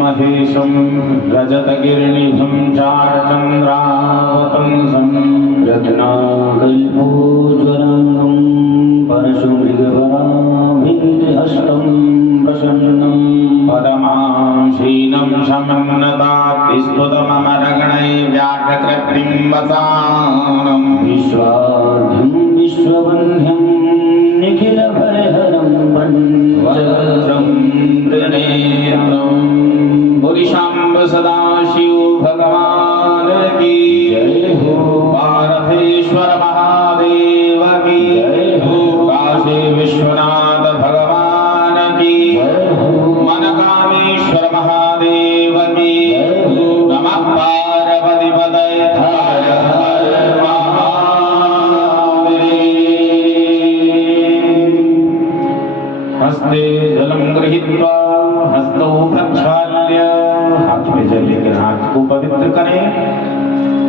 महेशं रजतगिरिनिभं चारचन्द्रावतंसं रत्नाकल्पोज्ज्वलाङ्गं परशुमृगवराभिहस्तं प्रसन्नं पदमाशीनं समन्नतातिस्तुतममरगणै व्याघ्रकृतिं वसानं विश्वाद्यं विश्ववन्ध्यं निखिलभयहरं वज्रं त्रिनेत्रं पुरुषाम्ब सदाशिव भगवान की जय हो। पार्थेश्वर महादेव की जय हो। काशी विश्वनाथ भगवान की जय हो। मनकामेश्वर महादेव की जय हो। नमः पार्वती पतये हर हर महादेव। हस्ते जलं गृहीत्वा हस्तौ प्रक्षाल्य, हाथ में जल लेकर हाथ को पवित्र करें।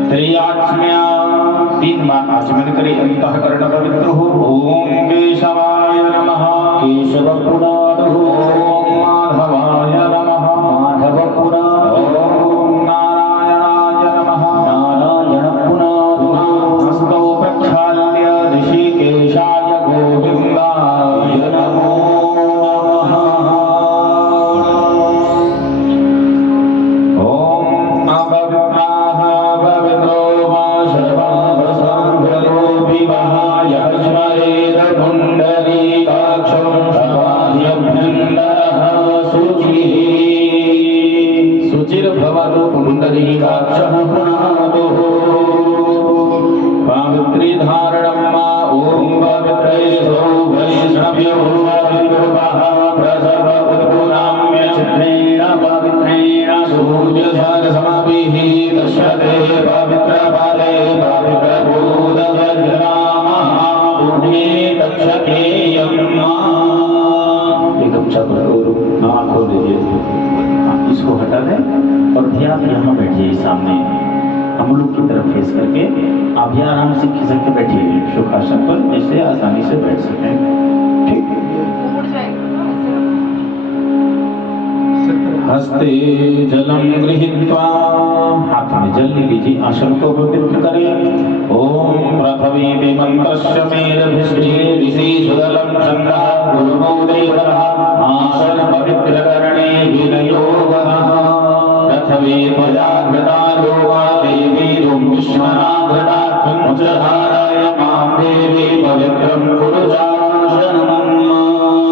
त्रयात्म्या 3 बार आचमन करें, अंतःकरण पवित्र हो। ओम केशवाय नमः, केशव पुराण हो। ओम माधवाय नमः, माधव पुराण। ओम नारायणाय नमः, नारायण पुराण। हस्तौ प्रक्षाल्य ऋषिकेशाय गोविन्दाय नमो। पुंडरीकाक्षः पुनातो पावित्रीधारणं मा। ओम पवित्रैषो वैष्णव्यो विभवः प्रसर्वपुराम्य चित्रेण पवित्रेण सूर्यसारसमाभिः दश्यते पवित्रपाले पवित्रभूतवज्रामः पुण्ये दक्षकेयं मा। एकदम चक्र नाम खोल दीजिए, इसको हटा दें और भी आप यहाँ बैठिए सामने, हम लोग की तरफ फेस करके। आप भी आराम से खिसक के बैठिए सुखासन पर, ऐसे आसानी से बैठ सकें। ठीक है। हस्ते जलम गृहीत्वा, हाथ में जल लीजिए, आसन को पवित्र करें। ओम पृथ्वी मंत्रस्य मेरभिष्टे ऋषि सुदलं छन्दः गुरुमो देवः आसन पवित्र करणे विनयोगः। पृथ्वी त्वया घृता लोका देवी त्वं विश्वनाघृता त्वमुच्चधाराय मां देवी पवित्रं कुरु चाशनं।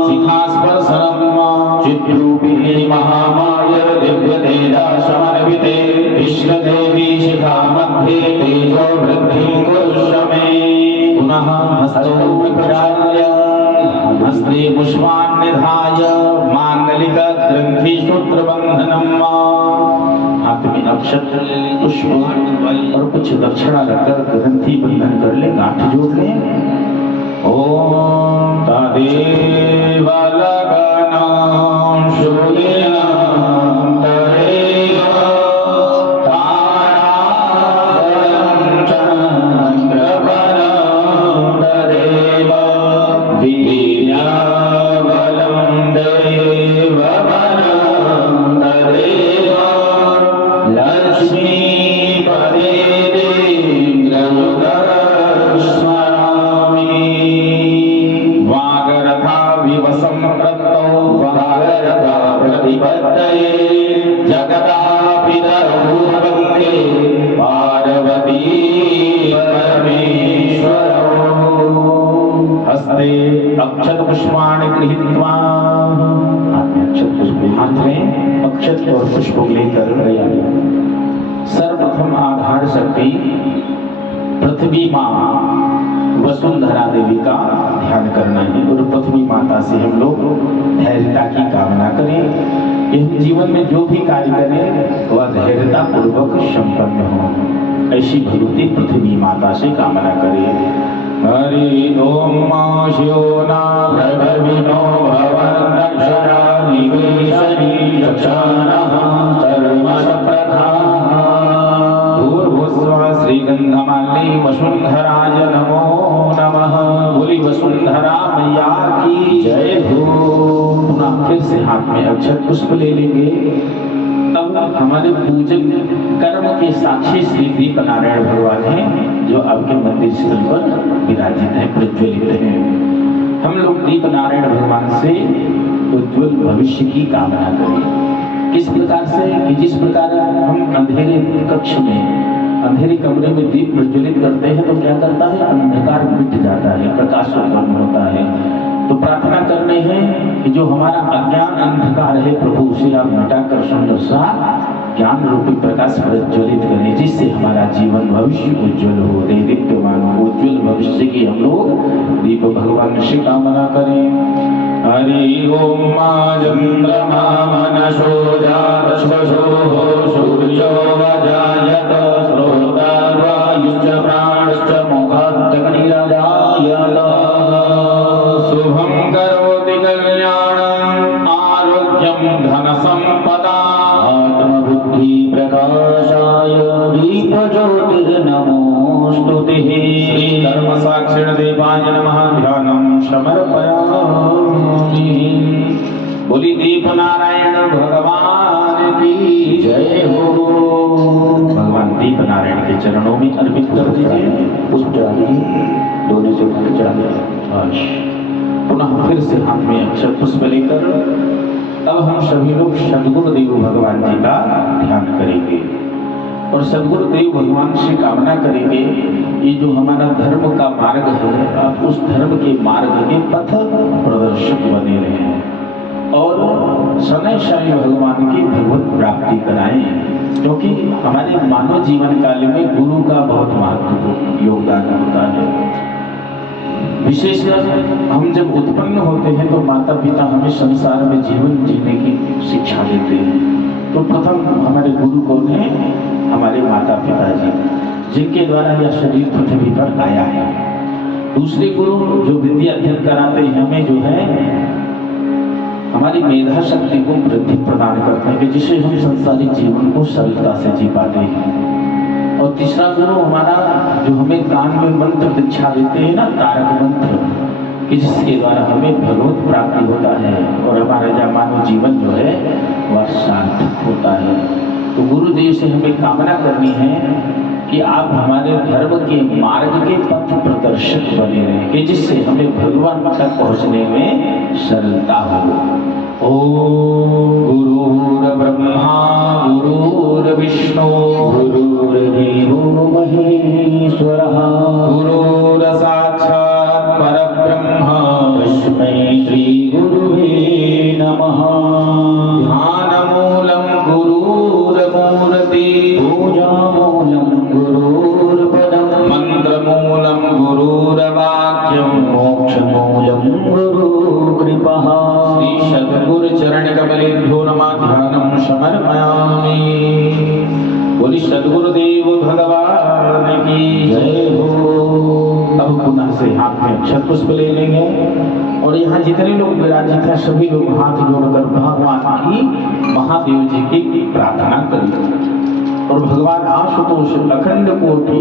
शिखास्पर्शनं चिद्रूपिणी महामाय दिव्यतेजा समर्पिते विश्वदेवी शिखा मध्ये तेजो वृद्धिं कुरुष्व मे। पुनः हस्तौ प्रक्षाल्य हस्ते पुष्पान् निधाय माङ्गलिक ग्रन्थि सूत्रबन्धनं मा। हाथ में अक्षत पुष्प और कुछ दक्षिणा रखकर ग्रंथि बंधन कर ले, गांठ जोड़ ले। ओम तदेव लगनं शूलिनं तदेव ताराबलं चन्द्रबलं तदेव वीर्यबलं देवबलं तदेव लक्ष्मीपदे स्मरामि। वागरथाभिवसं प्रत्तौ वागरथा प्रतिपत्तये जगदापितरौ वन्दे पार्वती परमेश्वरौ। हस्ते अक्षत पुष्पाणि गृहीत्वा, अक्षत पुष्प हाथ में अक्षत और पुष्प लेकर सर्वप्रथम आधार शक्ति पृथ्वी माँ वसुंधरा देवी का ध्यान करना है और पृथ्वी माता से हम लोग धैर्यता की कामना करें। इस जीवन में जो भी कार्य करें वह धैर्यता पूर्वक संपन्न हो, ऐसी भगवती पृथ्वी माता से कामना करें। हरि ओम शिवो नाभविनो भवन्नक्षरा निवेशनी रक्षानः सर्वशप्रधाः। भूर्भुवस्सुवः श्रीगन्धमालिनी वसुंधराय नमो नमः। बोली वसुंधरा मैया की जय हो। पुनः फिर से हाथ में अक्षत पुष्प ले लेंगे अब हमारे पूजन कर्म के साक्षी श्री दीप नारायण भगवान हैं, जो आपके मंदिर स्थल पर विराजित हैं, प्रज्वलित हैं। हम लोग दीप नारायण भगवान से उज्ज्वल भविष्य की कामना करें। किस प्रकार से कि जिस प्रकार हम अंधेरे कक्ष में, अंधेरे कमरे में दीप प्रज्वलित करते हैं तो क्या करता है, अंधकार मिट जाता है, प्रकाश उत्पन्न होता है। तो प्रार्थना करनी है कि जो हमारा अज्ञान अंधकार है प्रभु उसे आप मिटाकर सुंदर सा ज्ञान रूपी प्रकाश प्रज्वलित करें, जिससे हमारा जीवन भविष्य उज्ज्वल हो, दीप्यमान हो। उज्ज्वल भविष्य की हम लोग दीप भगवान से कामना करें। हरि ओम मा चंद्रमा मनसो जातश्वसो सूर्यो जायत श्रोतार्वायुश्च प्राणश्च मोहात्तकनिरजायत। शुभं करोति कल्याणं आरोग्यं धनसंपदा आत्मबुद्धि प्रकाशाय दीपज्योतिर्नमोस्तुते। श्री कर्म साक्षिण देवाय नमः। ध्यानं समर्पयामि। बोली दीप नारायण भगवान की जय हो। भगवान दीप नारायण के चरणों में अर्पित कर दीजिए। पुष्प चढ़ाइए, दोनों से फूल चढ़ाइए। पुनः फिर से हाथ में अक्षर पुष्प लेकर अब हम सभी लोग सद्गुरुदेव भगवान जी का ध्यान करेंगे और सद्गुरुदेव भगवान से कामना करेंगे, ये जो हमारा धर्म का मार्ग है, आप उस धर्म के मार्ग के पथ प्रदर्शक बने रहें और समय समय भगवान की भगवत प्राप्ति कराएं, क्योंकि हमारे मानव जीवन काल में गुरु का बहुत महत्वपूर्ण योगदान होता है। विशेषकर हम जब उत्पन्न होते हैं तो माता पिता हमें संसार में जीवन जीने की शिक्षा देते हैं। तो प्रथम हमारे गुरु कौन है, हमारे माता पिता जी, जिनके द्वारा यह शरीर पृथ्वी पर आया है। दूसरे गुरु जो विद्या अध्ययन कराते हैं हमें, जो है हमारी मेधा शक्ति को वृद्धि प्रदान करते हैं, जिससे हम संसारिक जीवन को सरलता से जी पाते हैं। और तीसरा गुरु हमारा जो हमें कान में मंत्र दीक्षा देते हैं ना, तारक मंत्र, कि जिसके द्वारा हमें भगवत प्राप्ति होता है और हमारा मानव जीवन जो है वह सार्थक होता है। तो गुरुदेव से हमें कामना करनी है कि आप हमारे धर्म के मार्ग के पथ प्रदर्शक बने रहें, कि जिससे हमें भगवान तक पहुँचने में सरलता हो। ओम गुरुर्ब्रह्मा गुरुर्विष्णु गुरुर्देवो महेश्वरः गुरुर्साक्षात् परब्रह्म तस्मै श्री गुरुवे नमः। ध्यानमूलं गुरुर्मूर्ति पूजामूलं गुरुर्पदं मन्त्रमूलं गुरुर्वाक्यं मोक्षमूलं गुरुकृपः। श्री सद्गुरु चरण कमलेभ्यो नमः। ध्यानं समर्पयामि। बोली सद्गुरुदेव भगवान की जय हो। अब पुनः से हाथ में अक्षर पुष्प ले लेंगे और यहाँ जितने लोग विराजित हैं सभी लोग हाथ जोड़कर भगवान की, महादेव जी की प्रार्थना करें और भगवान आशुतोष अखंड कोटि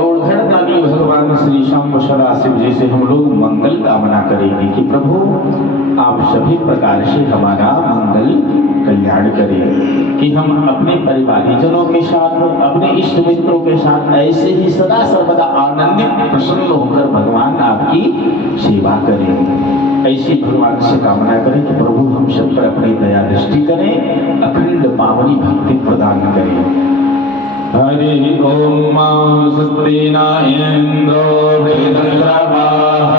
और धड़नागी भगवान श्री शाम सदाशिव जी से हम लोग मंगल कामना करेंगे कि प्रभु आप सभी प्रकार से हमारा मंगल कल्याण करें, कि हम अपने परिवारीजनों के साथ, अपने इष्ट मित्रों के साथ ऐसे ही सदा सर्वदा आनंदित प्रसन्न होकर भगवान आपकी सेवा करें। ऐसी भगवान से कामना करें कि प्रभु हम सब पर अपनी दया दृष्टि करें, अखंड पावनी भक्ति प्रदान करें। हरि ओम स्वस्ति न इंद्रो वृद्धश्रवाः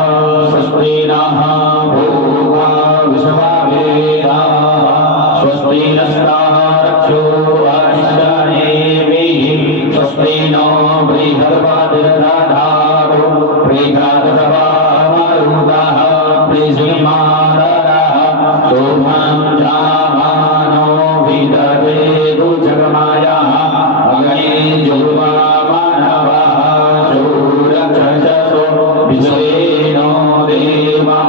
स्वस्ति नः भूत्वा विश्ववेदाः स्वस्ति नस्ताः रक्षो अरिष्टनेमिः स्वस्ति नो बृहस्पतिर्दधातु बृहस्पतिर्दधातु प्रीतिमादरः शोभं जामानो विदधे जगमायाः अग्ने जुह्वा मानवः शूरक्षसो विश्वेनो देवा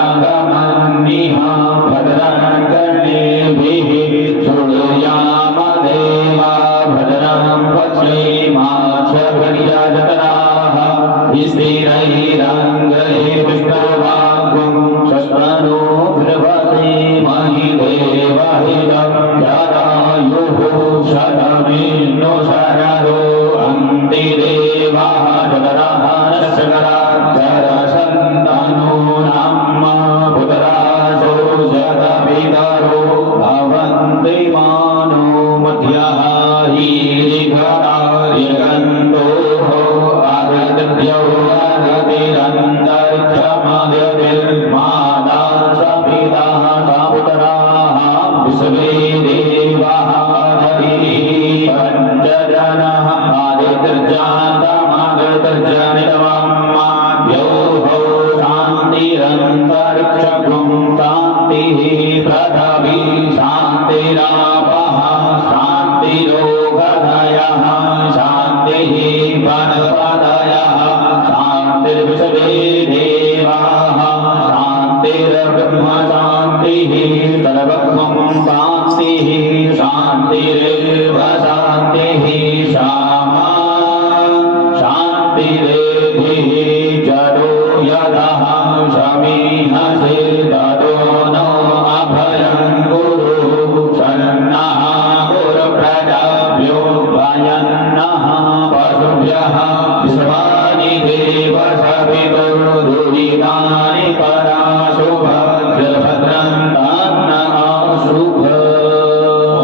अवसागमन्निः भद्रं कर्णेभिः शृणुयाम देवा भद्रं पश्येमाक्षभिर्यजत्राः स्थिरैरङ्गैर्विष्णुवाग्ं शस्त्रनो बृहते महि देवहितं शतमेनो शरदो अन्ति देवाः जगरः शरसन्तनो नाम पुत्रासो शतपितरो भवन्ति मानो मध्यः हीरिघरार्यगन्तोः आदित्यो आदिरन्तरिक्षमदिर्माता सपिता सपुत्राः विश्वे देवाः पञ्चजनः आदिर्जातमादिर्जनितममाद्योः शान्तिरन्तरिक्षं शान्तिः पृथिवी शान्तिरापः शान्तिरोगधयः शान्तिः वनस्पतयः शान्तिर्विश्वे देवाः शान्तिर्ब्रह्म शान्तिः सर्वं शान्तिः शान्तिरेव शान्तिः श्यामा शान्तिरेधिः जडो यदः शमीहसे तदो नो अभयं गुरु सन्नः गुरुप्रजाभ्यो भयन्नः पशुभ्यः विश्वानि देव सवितुर्दुरितानि पराशुभद्रभद्रं तान्न अशुभ।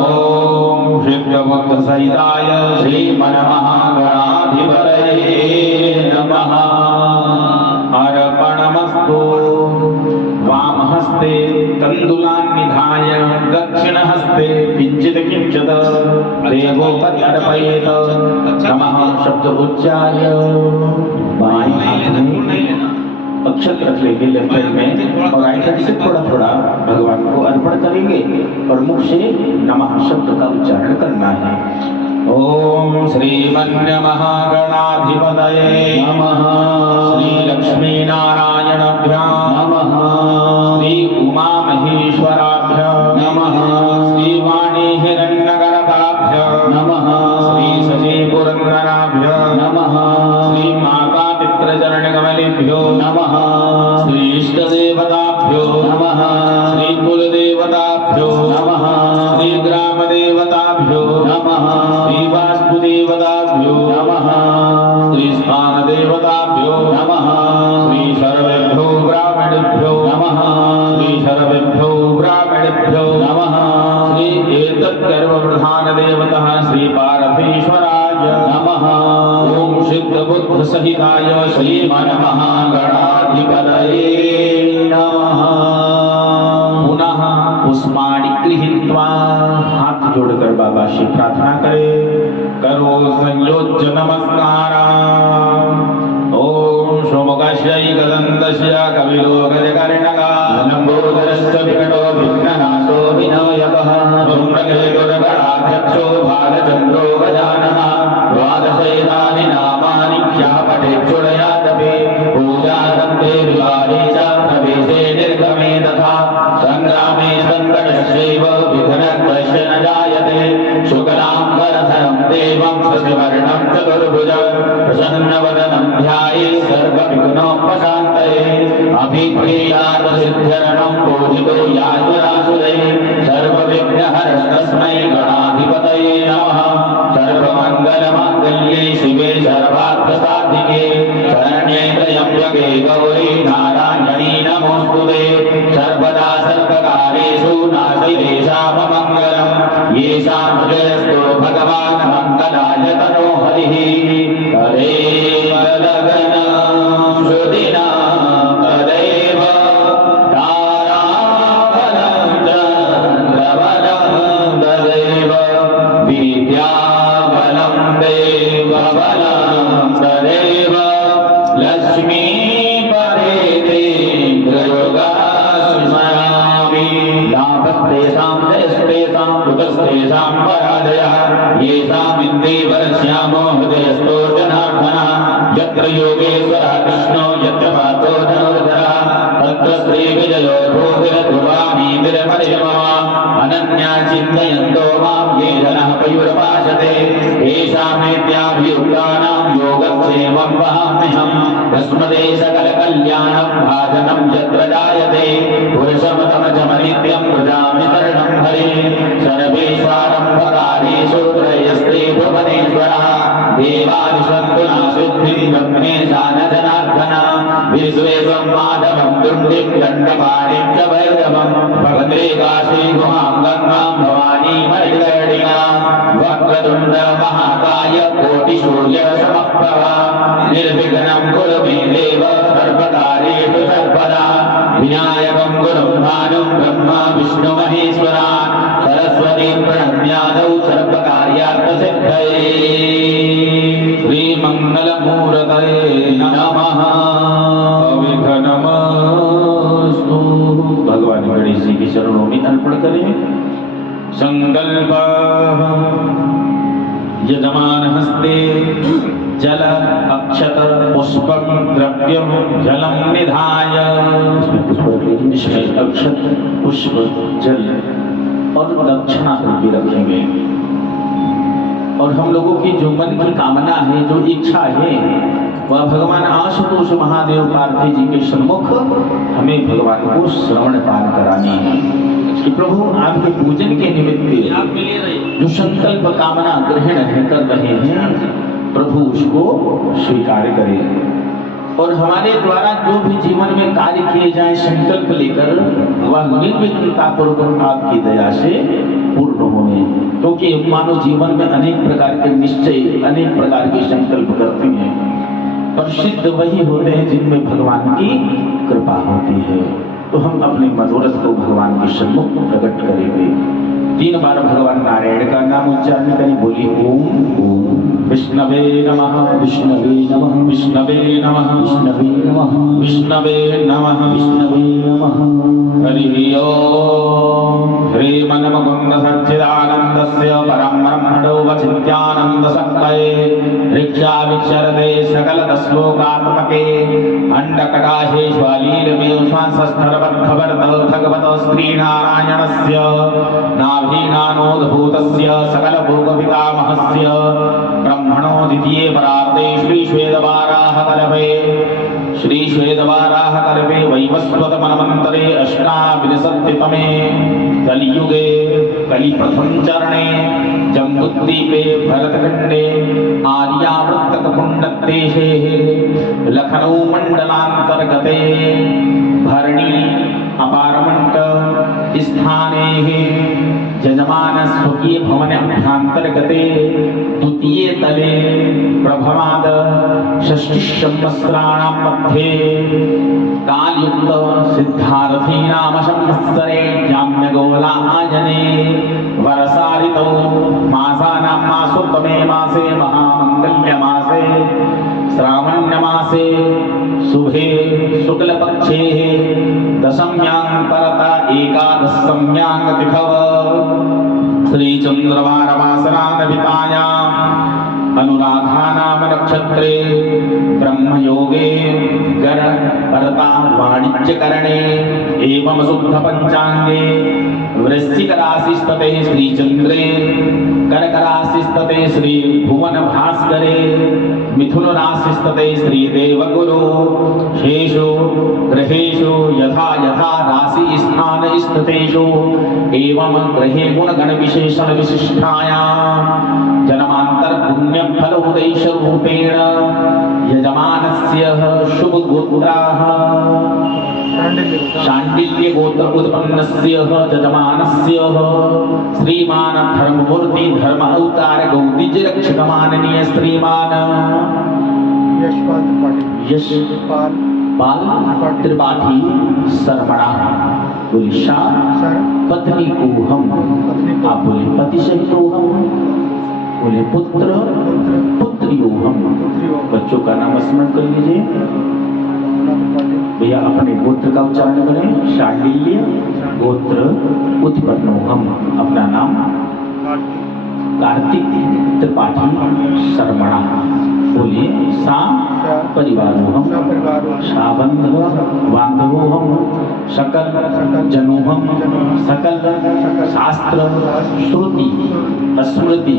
ॐ सिद्धभक्तसहिताय श्रीमन्महागणाधिपतये नमः। अर्पणमस्तु। वामहस्ते तण्डुलान्निधाय दक्षिणहस्ते किञ्चित् किञ्चित् देवोपत्यर्पयेत्। नमः शब्द उच्चार्य बाएं हाथ में अक्षत रख लेंगे लेफ्ट हैंड में और राइट हैंड से थोड़ा थोड़ा भगवान को अर्पण करेंगे और मुख से नमः शब्द का उच्चारण करना है। ओम श्रीमन्महागणाधिपतये नमः। श्री लक्ष्मी नारायणाभ्यां नमः। श्री उमा महेश्वराभ्यां नमः। श्री वाणी हिरण्यगर्भाभ्यां नमः। श्री शशि पुरन्दराभ्यां नमः। श्री माता पितृचरणकमलेभ्यो नमः। श्री इष्टदेवताभ्यो नमः। श्री कुलदेवताभ्यो नमः। श्री ग्रामदेवताभ्यो नमः। श्री वास्तुदेवताभ्यो नमः। श्री स्थानदेवताभ्यो नमः। श्री सर्वेभ्यो ब्राह्मणेभ्यो नमः। श्री सर्वेभ्यो ब्राह्मणेभ्यो नमः। श्री एतत्कर्मप्रधानदेवतः श्री पार्थेश्वराय नमः। ओम सिद्धबुद्ध सहिताय श्रीमन्महागणाधिपतये नमः। पुनः पुष्पाणि गृहीत्वा हाथ जोड़कर बाबा से प्रार्थना करे। करो संयोज्य नमस्कार। ओम सोमकाश्यै गदन्तस्य कपिलो गजकर्णका लम्बोदरस्य विकटो विघ्ननाशो विनायकः धूम्रके गुरुगणाध्यक्षो भालचन्द्रो गजाननः द्वादशैतानि नामानि ख्यापठेच्छुडयादपि पूजारम्भे विवाहे च प्रवेशे निर्गमे तथा संग्रामे सङ्कटस्यैव विघ्नस्तस्य न जायते। शुक्लाम्बरधरं देवं शशिवर्णं चतुर्भुजं प्रसन्नवदनं ध्यायेत् सर्वविघ्नोपशान्तये। अभिप्रियार्थसिद्ध्यर्थं पूजितो यासुरासुरे सर्वविघ्नहरस्तस्मै गणाधिपतये नमः। सर्वमङ्गलमाङ्गल्ये शिवे सर्वार्थसाधिके शरण्ये त्र्यम्बके गौरी नारायणी नमोऽस्तुते। सर्वदा सर्वकालेषु नास्ति मङ्गलम् येषां हृदयस्थो भगवान् मङ्गलाय तनो हरिः। तदेव लगनं श्रुतिना तदेव ताराबलं चन्द्रबलं तदेव विद्याबलं देवबलं तदेव लक्ष्मीपदेते प्रयोगास्मरामि। लाभस्तेषां जयस्तेषां कुतस्तेषां पराजयः येषाम् इन्द्रियवरश्यामो हृदयस्थो जनार्दनः। यत्र योगेश्वरः कृष्णो यत्र पार्थो धनुर्धरः तत्र श्रीविजयो भूतिर्ध्रुवामीतिर्मरियमः। अनन्या चिन्तयन्तो मां ये जनः पयुर्भाषते येषां नित्याभियुक्तानां योगक्षेमं वहाम्यहम्। तस्मदे सकलकल्याणं भाजनं यत्र जायते पुरुषमतमजमनित्यं प्रजामि शरणं हरे। सर्वेष्वारम्भकारेषु श्रीश्वेतं माधवं दुण्डिं दण्डपाणिं च भैरवं भगवते काशी गुहां गंगां भवानी मणिकर्णिकां वक्रतुण्ड महाकाय कोटिसूर्य समप्रभा निर्विघ्नं कुरु मे देव सर्वकार्येषु सर्वदा विनायकं गुरुं भानुं ब्रह्मा विष्णु महेश्वरा सरस्वती प्रणम्यादौ सर्वकार्यार्थसिद्धये श्रीमङ्गलमूर्तये नमः। नमस्तु। भगवान गणेश जी की शरणों में अर्पण करें। संकल्प यजमान हस्ते जल अक्षत पुष्पम द्रव्यम जलम निधाय, इसमें अक्षत पुष्प जल और दक्षिणा भी रखेंगे। और हम लोगों की जो मन की कामना है, जो इच्छा है, वह भगवान आशुतोष महादेव पार्थी जी के सम्मुख हमें भगवान को श्रवण पान करानी है कि प्रभु आपके पूजन के निमित्त जो संकल्प कामना ग्रहण कर रहे हैं, प्रभु उसको स्वीकार करें। और हमारे द्वारा जो भी जीवन में कार्य किए जाए संकल्प लेकर, वह निर्विघ्नता पूर्वक आपकी दया से पूर्ण होने। क्योंकि मानव जीवन में अनेक प्रकार के निश्चय, अनेक प्रकार के संकल्प करते हैं, पर सिद्ध वही होते हैं जिनमें भगवान की कृपा होती है। तो हम अपने मनोरथ को भगवान के सम्मुख प्रकट करेंगे। 3 बार भगवान नारायण का नाम उच्चारण करें। बोलिए ओम ओम विष्णवे नमः, विष्णवे नमः, विष्णवे नमः, विष्णवे नमः, विष्णवे नमः, विष्णवे नमः। हरि ओम। श्रीमन्मुकुन्द सच्चिदानन्दस्य परं ब्रह्मणो वचित्यानन्द शक्तये ऋक्षा विचरते सकलतश्लोकात्मके अण्डकटाहे स्वालीलमेव स्वांसस्थलबद्धवर्त भगवत श्रीनारायणस्य नाभीनानोद्भूतस्य सकलभोगपितामहस्य ब्रह्मणो द्वितीये परार्ते श्रीश्वेतवाराहकल्पे श्रीश्वेतवाराहकल्पे वैवस्वतमन्वन्तरे अष्टाविंशतितमे कलियुगे कलिप्रथम चरणे जम्बूद्वीपे भरतखण्डे आर्यावर्तकपुण्डदेशे लखनऊ मण्डलान्तर्गते भरणी अपारमण्ट स्थाने जजमान स्वकीय भवन अभ्यन्तर्गते द्वितीय तले प्रभवाद षष्ठी संवत्सराणां मध्ये कालयुक्त सिद्धार्थी नाम संवत्सरे जाम्यगौलायने वर्षाऋतौ मासानां मासोत्तमे मासे महामङ्गल्य मासे श्रावण्य मासे शुभे शुक्लपक्षे दशम्यां परता एकादशम्यां तिथव श्रीचन्द्रवारवासरानभितायां अनुराधा नाम नक्षत्रे ब्रह्मयोगे गर परता वाणिज्यकरणे एवं शुद्ध पंचांगे वृश्चिक राशिस्तते श्रीचंद्रे कर्क राशिस्तते श्री भुवन भास्करे मिथुन राशिस्तते श्री देवगुरु शेषु ग्रहेषु यथा यथा राशि स्थान स्थितेषु एवं ग्रहे गुणगण विशेषण विशिष्टायां जन्मांतर पुण्य फलोदयश रूपेण यजमानस्य शुभ गोत्राः शाण्डिल्य गोत्र उत्पन्नस्य यजमानस्य श्रीमान धर्ममूर्ति धर्म अवतार गौतीज रक्षक माननीय श्रीमान यशपाल त्रिपाठी शर्मणा पुलिशा पत्नी को हम आप बोले पति सहित हम बोले पुत्र पुत्रियों हम। बच्चों का नाम स्मरण कर लीजिए भैया। अपने गोत्र का उच्चारण करें। शांडिल्य गोत्र उत्पन्न हम। अपना नाम कार्तिक त्रिपाठी शर्मणा बोलिए। सा परिवारो हम सा बांधवो हम सकल जनो हम सकल शास्त्र श्रुति स्मृति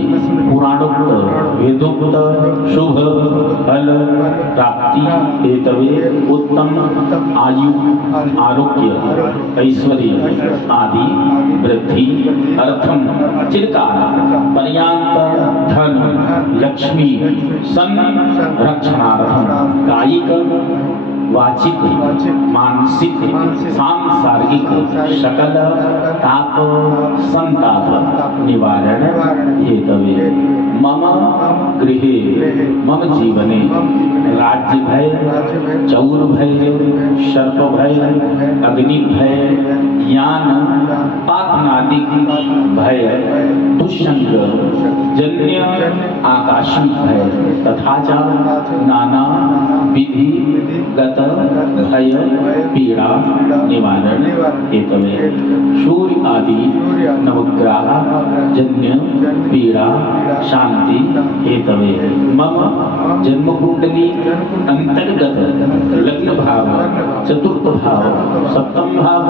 पुराणोक्त वेदोक्त शुभ फल प्राप्ति हेतवे उत्तम आयु आरोग्य ऐश्वर्य आदि वृद्धि अर्थम चिरकाल पर्यांत धन लक्ष्मी सन रक्षणार्थम कायिक वाचिक मानसिक सांसारिक सकल ताप संताप निवारण हेतवे मम गृहे मम जीवने राज्य भय चौर भय सर्प भय अग्नि भय ज्ञान पातनादिक भय दुष्संग जन्य आकाशिक भय तथा च नाना विधि गत भय पीड़ा निवारण हेतवे सूर्य आदि नवग्रह जन्य पीड़ा शांति हेतवे मम जन्म कुंडली अंतर्गत लग्न भाव चतुर्थ भाव सप्तम भाव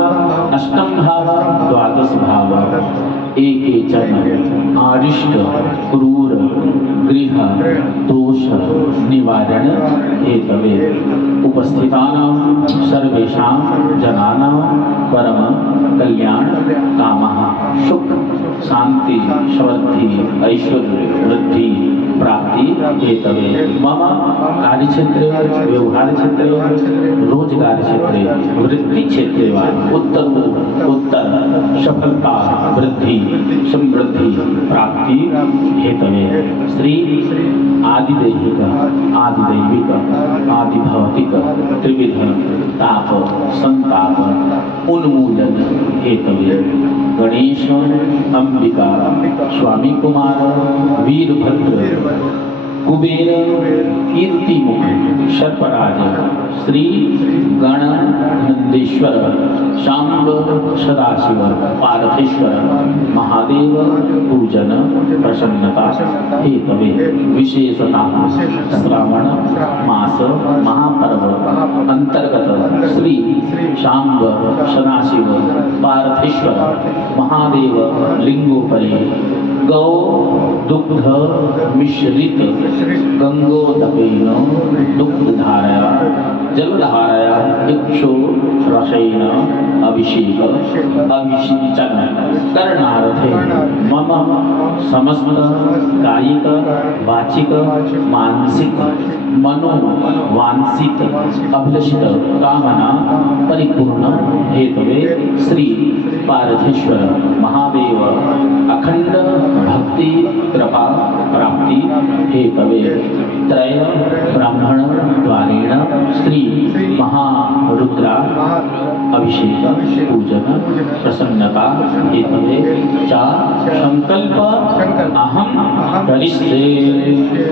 अष्टम भाव द्वादश भाव एकेचन आरिष्ट क्रूर गृह दोष निवारण हेतवे उपस्थितानां सर्वेषां जनानां परम कल्याण कामः सुख शांति समृद्धि ऐश्वर्य वृद्धि प्राप्ति हेतवे मम कार्यक्षेत्रे व्यवहार क्षेत्रे रोजगार क्षेत्रे वृत्ति क्षेत्रे वा उत्तर सफलता वृद्धि समृद्धि प्राप्ति हेतवे श्री आदिदैहिक आदिदैविक आदिभौतिक त्रिविध ताप संताप उन्मूलन हेतवे गणेश अंबिका स्वामी कुमार वीरभद्र कुबेर कीर्तिमुख सर्पराज श्री गणनंदेश्वर शांब सदाशिव पार्थेश्वर महादेव पूजन प्रसन्नता हेतवे विशेषता श्रावण मास महापर्व अंतर्गत श्री शांब सदाशिव पार्थेश्वर महादेव लिंगोपरि गौ दुग्ध मिश्रित गंगोदकेन दुग्धधारया जलधारया इक्षु रसेन अभिषेक अभिषेचन करणार्थे मम समस्त कायिक वाचिक मानसिक मनो वांछित अभिलषित कामना परिपूर्ण हेतवे श्री पार्थेश्वर महादेव अखंड भक्ति कृपा प्राप्ति हेतवे त्रय ब्राह्मण द्वारेण श्री महारुद्रा अभिषेक पूजन प्रसन्नता हेतवे च संकल्प अहम करिष्ये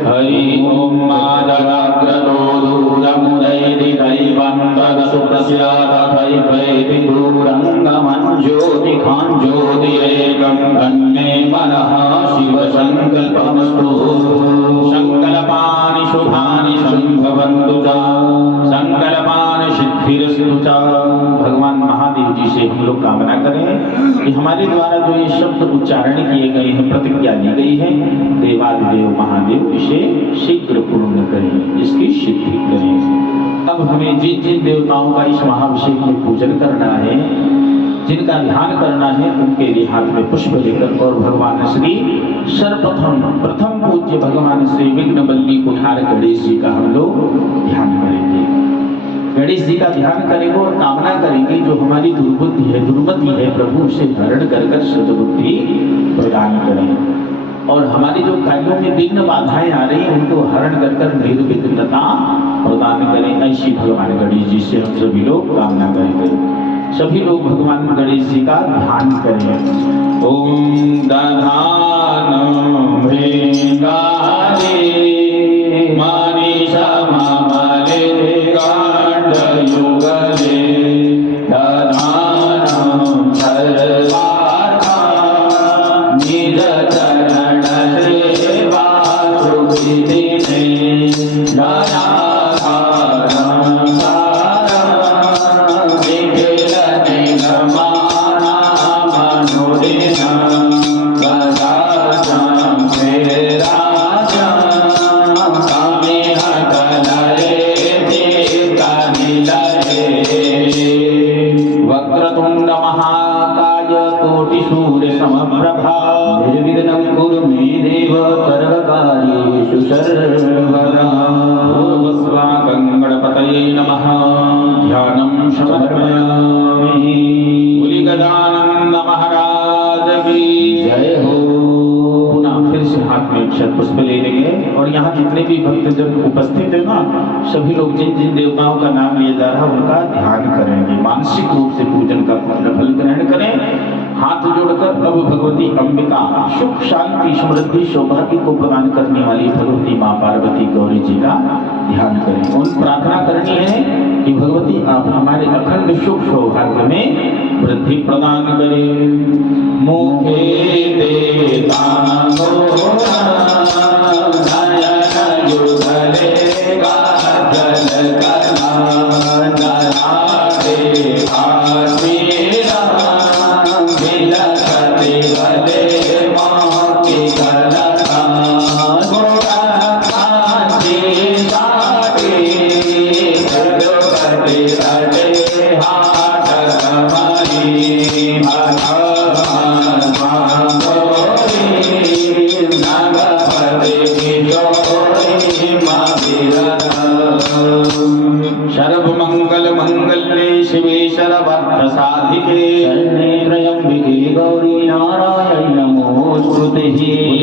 हरि ओम मादराग्रतो दूरमुदैति दैवं तदसुतस्यातथैवैति दूरङ्गमञ्ज्योतिखां ज्योतिरेकं तन्मे मनः शिवसङ्कल्पमस्तु संकल्पानि शुभानि सम्भवन्तु च संकल्पानि सिद्धिरस्तु च। भगवान महादेव जी से हम लोग कामना करें कि हमारे द्वारा जो ये शब्द उच्चारण किए गए हैं प्रतिज्ञा ली गई है देवादिदेव महादेव इसे शीघ्र पूर्ण करें इसकी सिद्धि करें। अब हमें जिन जिन देवताओं का इस महाभिषेक में पूजन करना है जिनका ध्यान करना है उनके लिए हाथ में पुष्प लेकर और भगवान श्री सर्वप्रथम पूज्य भगवान श्री विघ्नवल्ली कुठार गणेश जी का हम लोग ध्यान करेंगे। गणेश जी का ध्यान करेंगे और कामना करेंगे जो हमारी दुर्बुद्धि है दुर्मति है प्रभु उसे हरण कर सद्बुद्धि प्रदान करें और हमारी जो कार्यों में विघ्न बाधाएं आ रही हैं उनको हरण कर निर्विघ्नता प्रदान करें। ऐसी भगवान गणेश जी से हम सभी लोग कामना करेंगे। सभी लोग भगवान गणेश जी का ध्यान करें। ओम दधान मृगाले मनीषा मामले कांडयुगले दधानम सर्वार्था निज चरण सेवा सुखितिने वक्रतुंड महाकाय कोटिसूर्य समप्रभा निर्विघ्नं कुरु मे देव सर्वकार्येषु सर्वदा। गणपतये नमः। ध्यानं समर्पयामि। बोली गजानन महाराज की जय हो। पुनः फिर से हाथ में अक्षत पुष्प ले लेंगे और यहाँ जितने भी भक्तजन उपस्थित है ना, सभी लोग जिन जिन देवताओं का नाम लिया जा रहा है उनका ध्यान करेंगे, मानसिक रूप से पूजन का फल ग्रहण करें। हाथ जोड़कर अब भगवती अंबिका सुख शांति समृद्धि सौभाग्य को प्रदान करने वाली भगवती माँ पार्वती गौरी जी का ध्यान करें। उन प्रार्थना करनी है कि भगवती आप हमारे अखंड सुख सौभाग्य में वृद्धि प्रदान करें। मुखे देवता सर्वमंगल मंगल्ये शिवे सर्वार्थ साधिके शरण्ये त्र्यंबके गौरी नारायणी नमोस्तुते।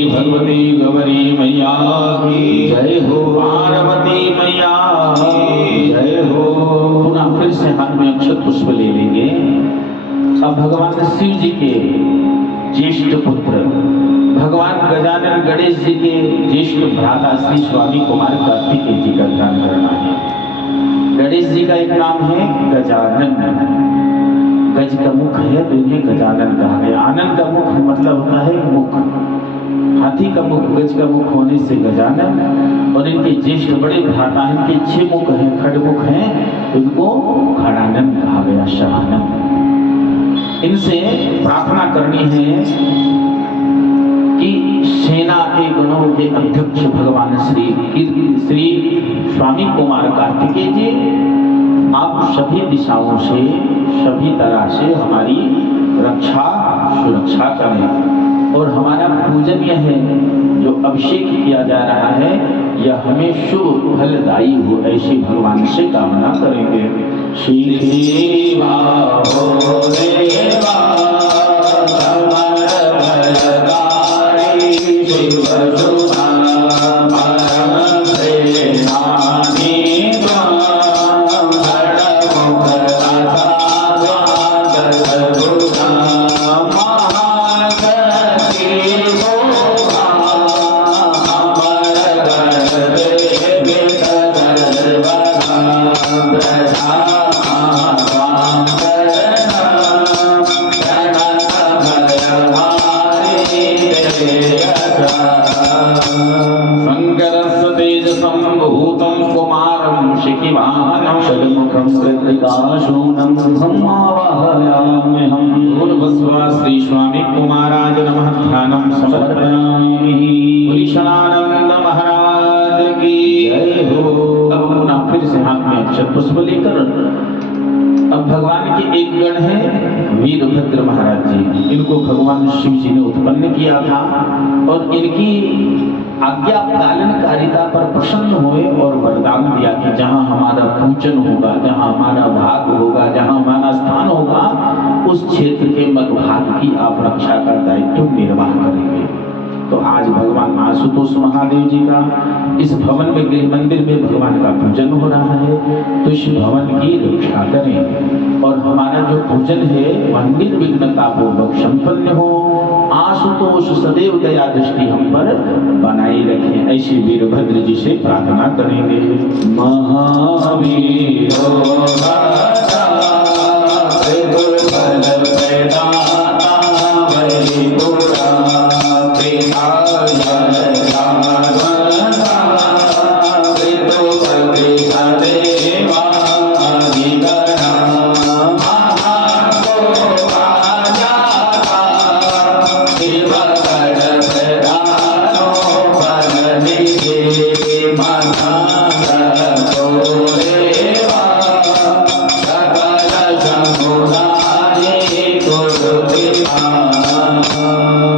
भगवती गौरी मैया की जय हो, पार्वती मैया की जय हो। पुनः फिर से हाथ में अक्षत पुष्प ले लेंगे। अब भगवान शिव जी के ज्येष्ठ पुत्र भगवान गजानन गणेश जी के ज्येष्ठ भ्राता श्री स्वामी कुमार कार्तिकेय जी का ध्यान करना है। गणेश जी का एक नाम है गजानन। गज का मुख है तो इन्हें गजानन कहा गया। आनंद का मुख मतलब होता है मुख, हाथी का मुख, गज का मुख होने से गजानन। और इनके ज्येष्ठ बड़े भ्राता हैं, इनके 6 मुख हैं, खड़मुख हैं, इनको खड़ानन कहा गया, शहानन। इनसे प्रार्थना करनी है कि सेना के गणों के अध्यक्ष भगवान श्री स्वामी कुमार कार्तिकेय जी, आप सभी दिशाओं से सभी तरह से हमारी रक्षा सुरक्षा करें और हमारा पूजन यह है जो अभिषेक किया जा रहा है यह हमें शुभ फलदायी हो, ऐसी भगवान से कामना करेंगे। श्री देवा हो देवा श्री स्वामी कुमाराज नमः। ध्यानं समर्पयामि। पुरीशानंद महाराज की जय हो। अब पुनः फिर से हाथ में अक्षत पुष्प लेकर अब भगवान के एक गण है वीरभद्र महाराज जी। इनको भगवान शिव जी ने उत्पन्न किया था और इनकी आज्ञा पालनकारिता पर प्रसन्न हुए और वरदान दिया कि जहाँ हमारा पूजन होगा, जहाँ हमारा भाग होगा, जहाँ हमारा स्थान होगा, उस क्षेत्र के मगभाग की आप रक्षा का दायित्व निर्वाह करेंगे। तो आज भगवान आशुतोष महादेव जी का इस भवन में, गृह मंदिर में भगवान का पूजन हो रहा है, तो इस भवन की रक्षा करें और हमारा जो पूजन है वह निर्विघ्नता पूर्वक संपन्न हो। आशुतोष सदैव दया दृष्टि हम पर बनाए रखें, ऐसे वीरभद्र जी से प्रार्थना करेंगे। महावीर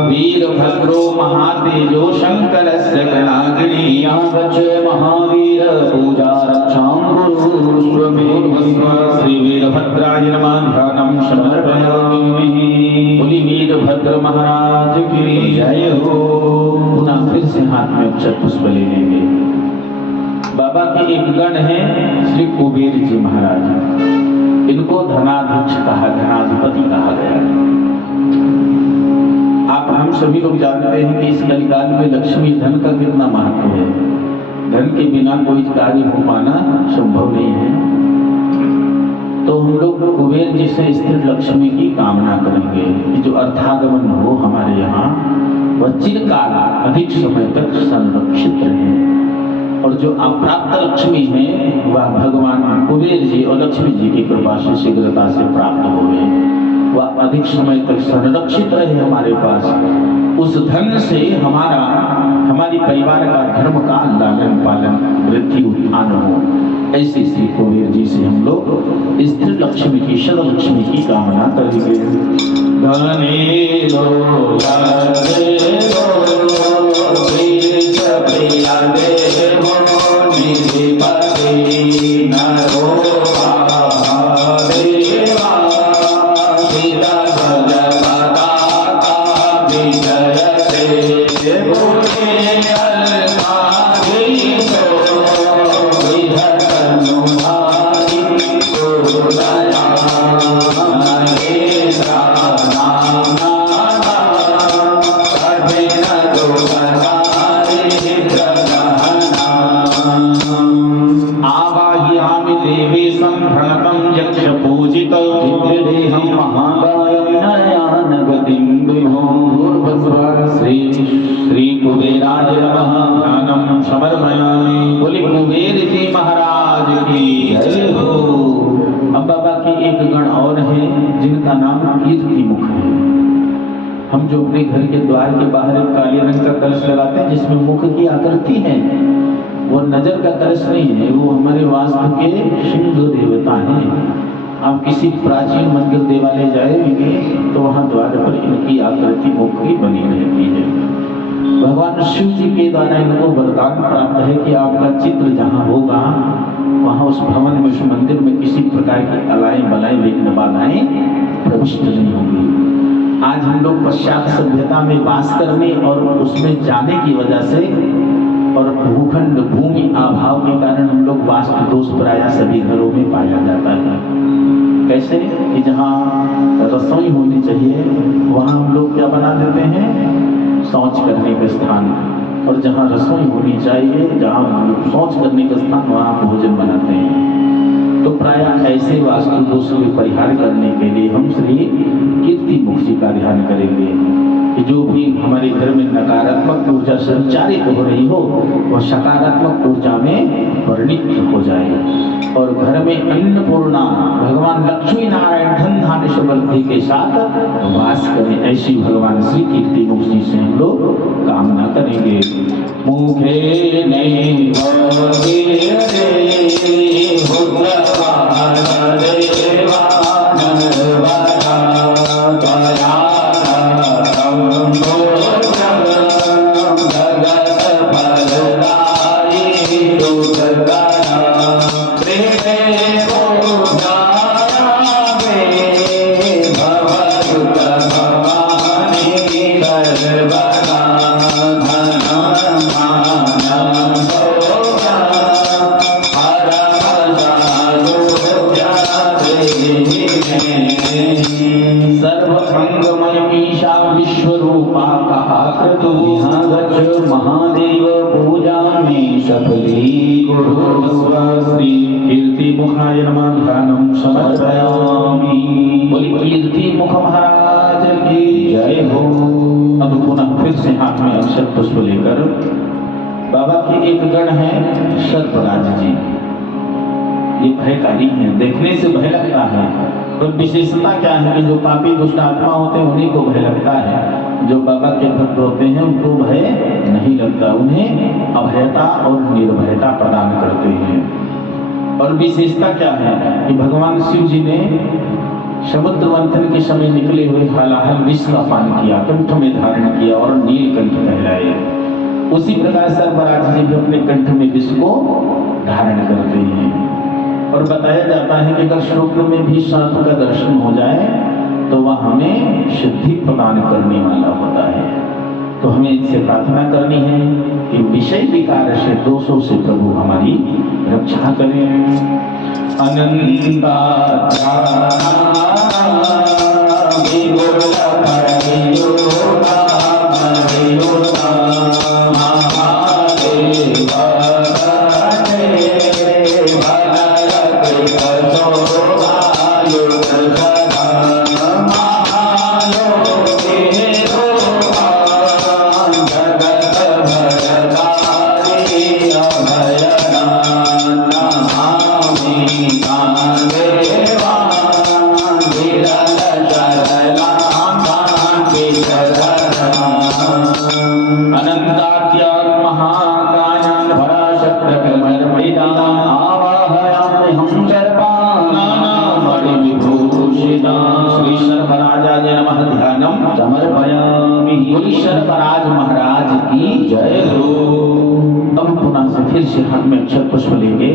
वीरभद्रो महातेजो शंकरस्य गणाग्नि महावीर पूजा रक्षां गुरु श्री वीरभद्राय नमः ध्यानं समर्पयामि। बोली वीरभद्र महाराज की जय हो। पुनः फिर से हाथ में अक्षत पुष्प ले लेंगे। बाबा के एक गण है श्री कुबेर जी महाराज। इनको धनाध्यक्ष कहा, धनाधिपति कहा गया। आप हम सभी लोग जानते हैं कि इस कलिकाल में लक्ष्मी धन का कितना महत्व है। धन के बिना कोई कार्य हो पाना संभव नहीं है। तो हम लोग कुबेर जी से स्थिर लक्ष्मी की कामना करेंगे कि जो अर्थागमन हो हमारे यहाँ वह चिरकाल अधिक समय तक संरक्षित रहे, और जो अप्राप्त लक्ष्मी है वह भगवान कुबेर जी और लक्ष्मी जी की कृपा से शीघ्रता से प्राप्त हो गए, वह अधिक समय तक संरक्षित रहे हमारे पास। उस धन से हमारी परिवार का धर्म का लालन पालन वृद्धि उत्थान हो, ऐसे श्री कुबेर जी से हम लोग स्थिर लक्ष्मी की शर लक्ष्मी की कामना करेंगे। श्री कुबेराय नमः ध्यानं समर्पयामि। बोले कुबेर जी महाराज की जय हो। अब बाबा के एक गण और है जिनका नाम कीर्ति मुख है। हम जो अपने घर के द्वार के बाहर एक काले रंग का कलश लगाते हैं जिसमें मुख की आकृति है, वो नजर का कलश नहीं है, वो हमारे वास्तु के सिंधु देवता हैं। आप किसी प्राचीन मंदिर देवालय जाएंगे तो वहाँ द्वार पर इनकी आकृति मुख की बनी रहती है। भगवान शिव जी के द्वारा इनको वरदान प्राप्त है कि आपका चित्र जहाँ होगा वहाँ उस भवन में, उस मंदिर में किसी प्रकार की अलाएं बलाएं विघ्न बाधाएं प्रविष्ट नहीं होगी। आज हम लोग पश्चात सभ्यता में वास करने और उसमें जाने की वजह से और भूखंड भूमि अभाव के कारण हम लोग वास्तु दोष प्रायः सभी घरों में पाया जाता है। कैसे कि जहाँ रसोई होनी चाहिए वहाँ हम लोग क्या बना देते हैं, शौच करने का स्थान, और जहाँ रसोई होनी चाहिए, जहाँ शौच करने का स्थान, वहाँ भोजन बनाते हैं। तो प्रायः ऐसे वास्तु दोष के परिहार करने के लिए हम श्री कीर्ति मुख जी का ध्यान करेंगे कि जो भी हमारे घर में नकारात्मक ऊर्जा संचारित हो रही हो वह सकारात्मक ऊर्जा में परिणित हो जाए, और घर में अन्नपूर्णा भगवान लक्ष्मी नारायण धन धान्य समृद्धि के साथ वास करें। ऐसी भगवान श्री कीर्ति मुख जी से हम लोग कामना करेंगे। मुखे नहीं महादेव पूजा में सफली श्री कीर्ति मुखाय नमः ध्यानं समर्पयामि। बोली कीर्ति मुख महाराज की जय हो। अब पुनः फिर से हाथ में अक्षत पुष्प लेकर बाबा के एक गण है सर्पराज जी। ये भयकारी है, देखने से भय लगता है, तो विशेषता क्या है कि जो पापी दुष्ट आत्मा होते हैं उन्हीं को भय लगता है, जो बाबा के भक्त होते हैं उनको भय नहीं लगता, उन्हें अभयता और निर्भयता प्रदान करते हैं। और विशेषता क्या है कि भगवान शिव जी ने समुद्र मंथन के समय निकले हुए हलाहल विष का पान किया, कंठ में धारण किया और नीलकंठ कहलाए। उसी प्रकार सर्पराज जी भी अपने कंठ में विष को धारण करते हैं। और बताया जाता है कि अगर शुक्र में भी सर्प का दर्शन हो जाए तो वह हमें सिद्धि प्रदान करने वाला होता है। तो हमें इनसे प्रार्थना करनी है कि विषय विकार से दोषों से प्रभु हमारी रक्षा करें। अनंता सर्वराज महाराज की जय हो। अब पुनः से फिर से हाथ में अक्षर पुष्प लेंगे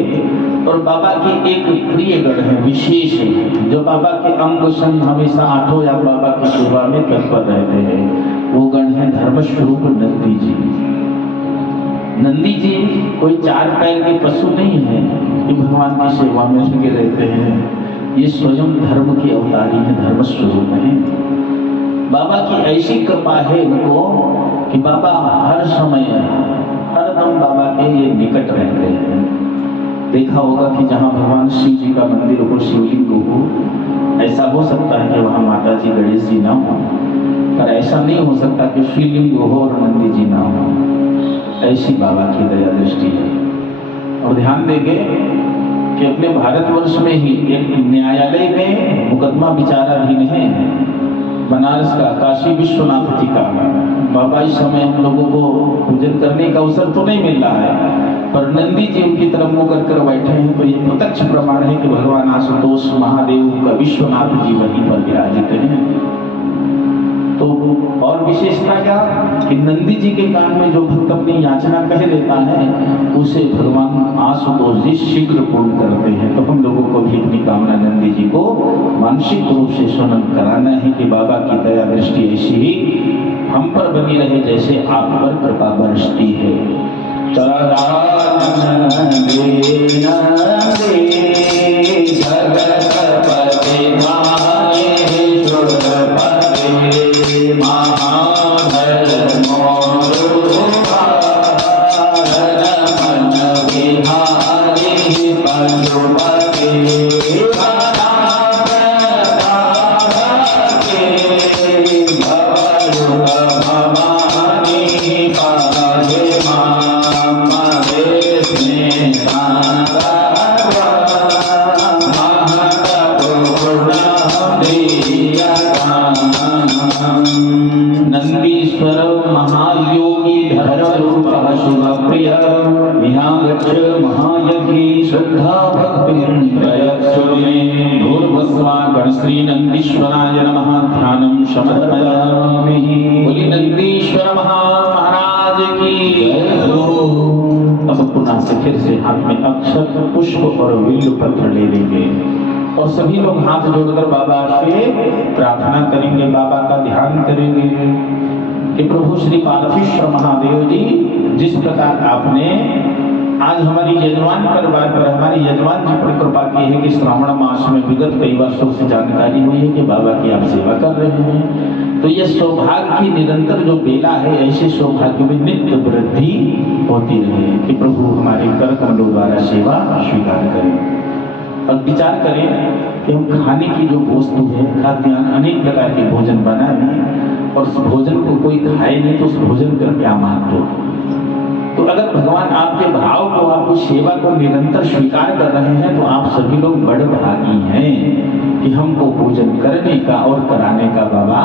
और बाबा की एक प्रिय गण है, विशेष है, जो बाबा के अंग संग हमेशा आठों या बाबा की सेवा में तत्पर रहते हैं। वो गण है धर्म स्वरूप नंदी जी। नंदी जी कोई चार पैर के पशु नहीं है कि भगवान की सेवा में लगे रहते हैं। ये स्वयं धर्म के अवतारी है, धर्म स्वरूप है। बाबा की ऐसी कृपा है इनको कि बाबा हर समय हर दम बाबा के ये निकट रहते हैं। देखा होगा कि जहाँ भगवान शिव जी का मंदिर हो, शिवलिंग हो, ऐसा हो सकता है कि वहाँ माता जी गणेश जी ना हो, पर ऐसा नहीं हो सकता कि शिवलिंग हो और नंदी जी ना हो। ऐसी बाबा की दया दृष्टि है। और ध्यान देंगे कि अपने भारतवर्ष में ही एक न्यायालय में मुकदमा विचाराधीन है बनारस का, काशी विश्वनाथ जी का। बाबा इस समय हम लोगों को पूजन करने का अवसर तो नहीं मिल रहा है, पर नंदी जी उनकी तरफ मुँह कर बैठे हैं, तो ये प्रत्यक्ष प्रमाण है कि भगवान आशुतोष महादेव का विश्वनाथ जी वहीं पर विराजित हैं। तो और विशेषता क्या कि नंदी जी के कान में जो भक्त अपनी याचना कह देता है उसे भगवान आशुतोष जी शीघ्र पूर्ण करते हैं। तो हम लोगों को भी अपनी कामना नंदी जी को मानसिक रूप से स्मरण कराना है कि बाबा की दया दृष्टि ऐसी ही हम पर बनी रहे जैसे आप पर कृपा बरसती है। नंदीश्वर महायोगी धर्मरूपः शिवप्रिय विहागच्छ महायज्ञी श्रद्धा भक्तिर्प्रयच्छुमे भूर्भुवस्वा गणश्री नंदीश्वराय नमः। ध्यानं समर्पयामि। बोली नंदीश्वर महाराज की जय हो। अब पुनः से फिर से हाथ में अक्षत पुष्प और बिल्व पत्र ले लेंगे और सभी लोग हाथ जोड़कर बाबा से प्रार्थना करेंगे, बाबा का ध्यान करेंगे कि प्रभु श्री पालकेश्वर महादेव जी जिस प्रकार आपने आज हमारी यजमान परिवार पर, हमारी यजमान जी पर कृपा की है कि श्रावण मास में विगत कई वर्षों से जानकारी हुई है कि बाबा की आप सेवा कर रहे हैं। तो यह सौभाग्य की निरंतर जो बेला है, ऐसे सौभाग्य में नित्य वृद्धि होती रहे कि प्रभु हमारे कर कमलों द्वारा सेवा स्वीकार करें। और विचार करें कि हम खाने की जो वस्तु है, खाद्यान्न, अनेक प्रकार के भोजन बनाए और उस भोजन को कोई खाए नहीं तो उस भोजन का क्या महत्व। तो अगर भगवान आपके भाव को, आपको सेवा को निरंतर स्वीकार कर रहे हैं तो आप सभी लोग बड़े भागी हैं कि हमको पूजन करने का और कराने का बाबा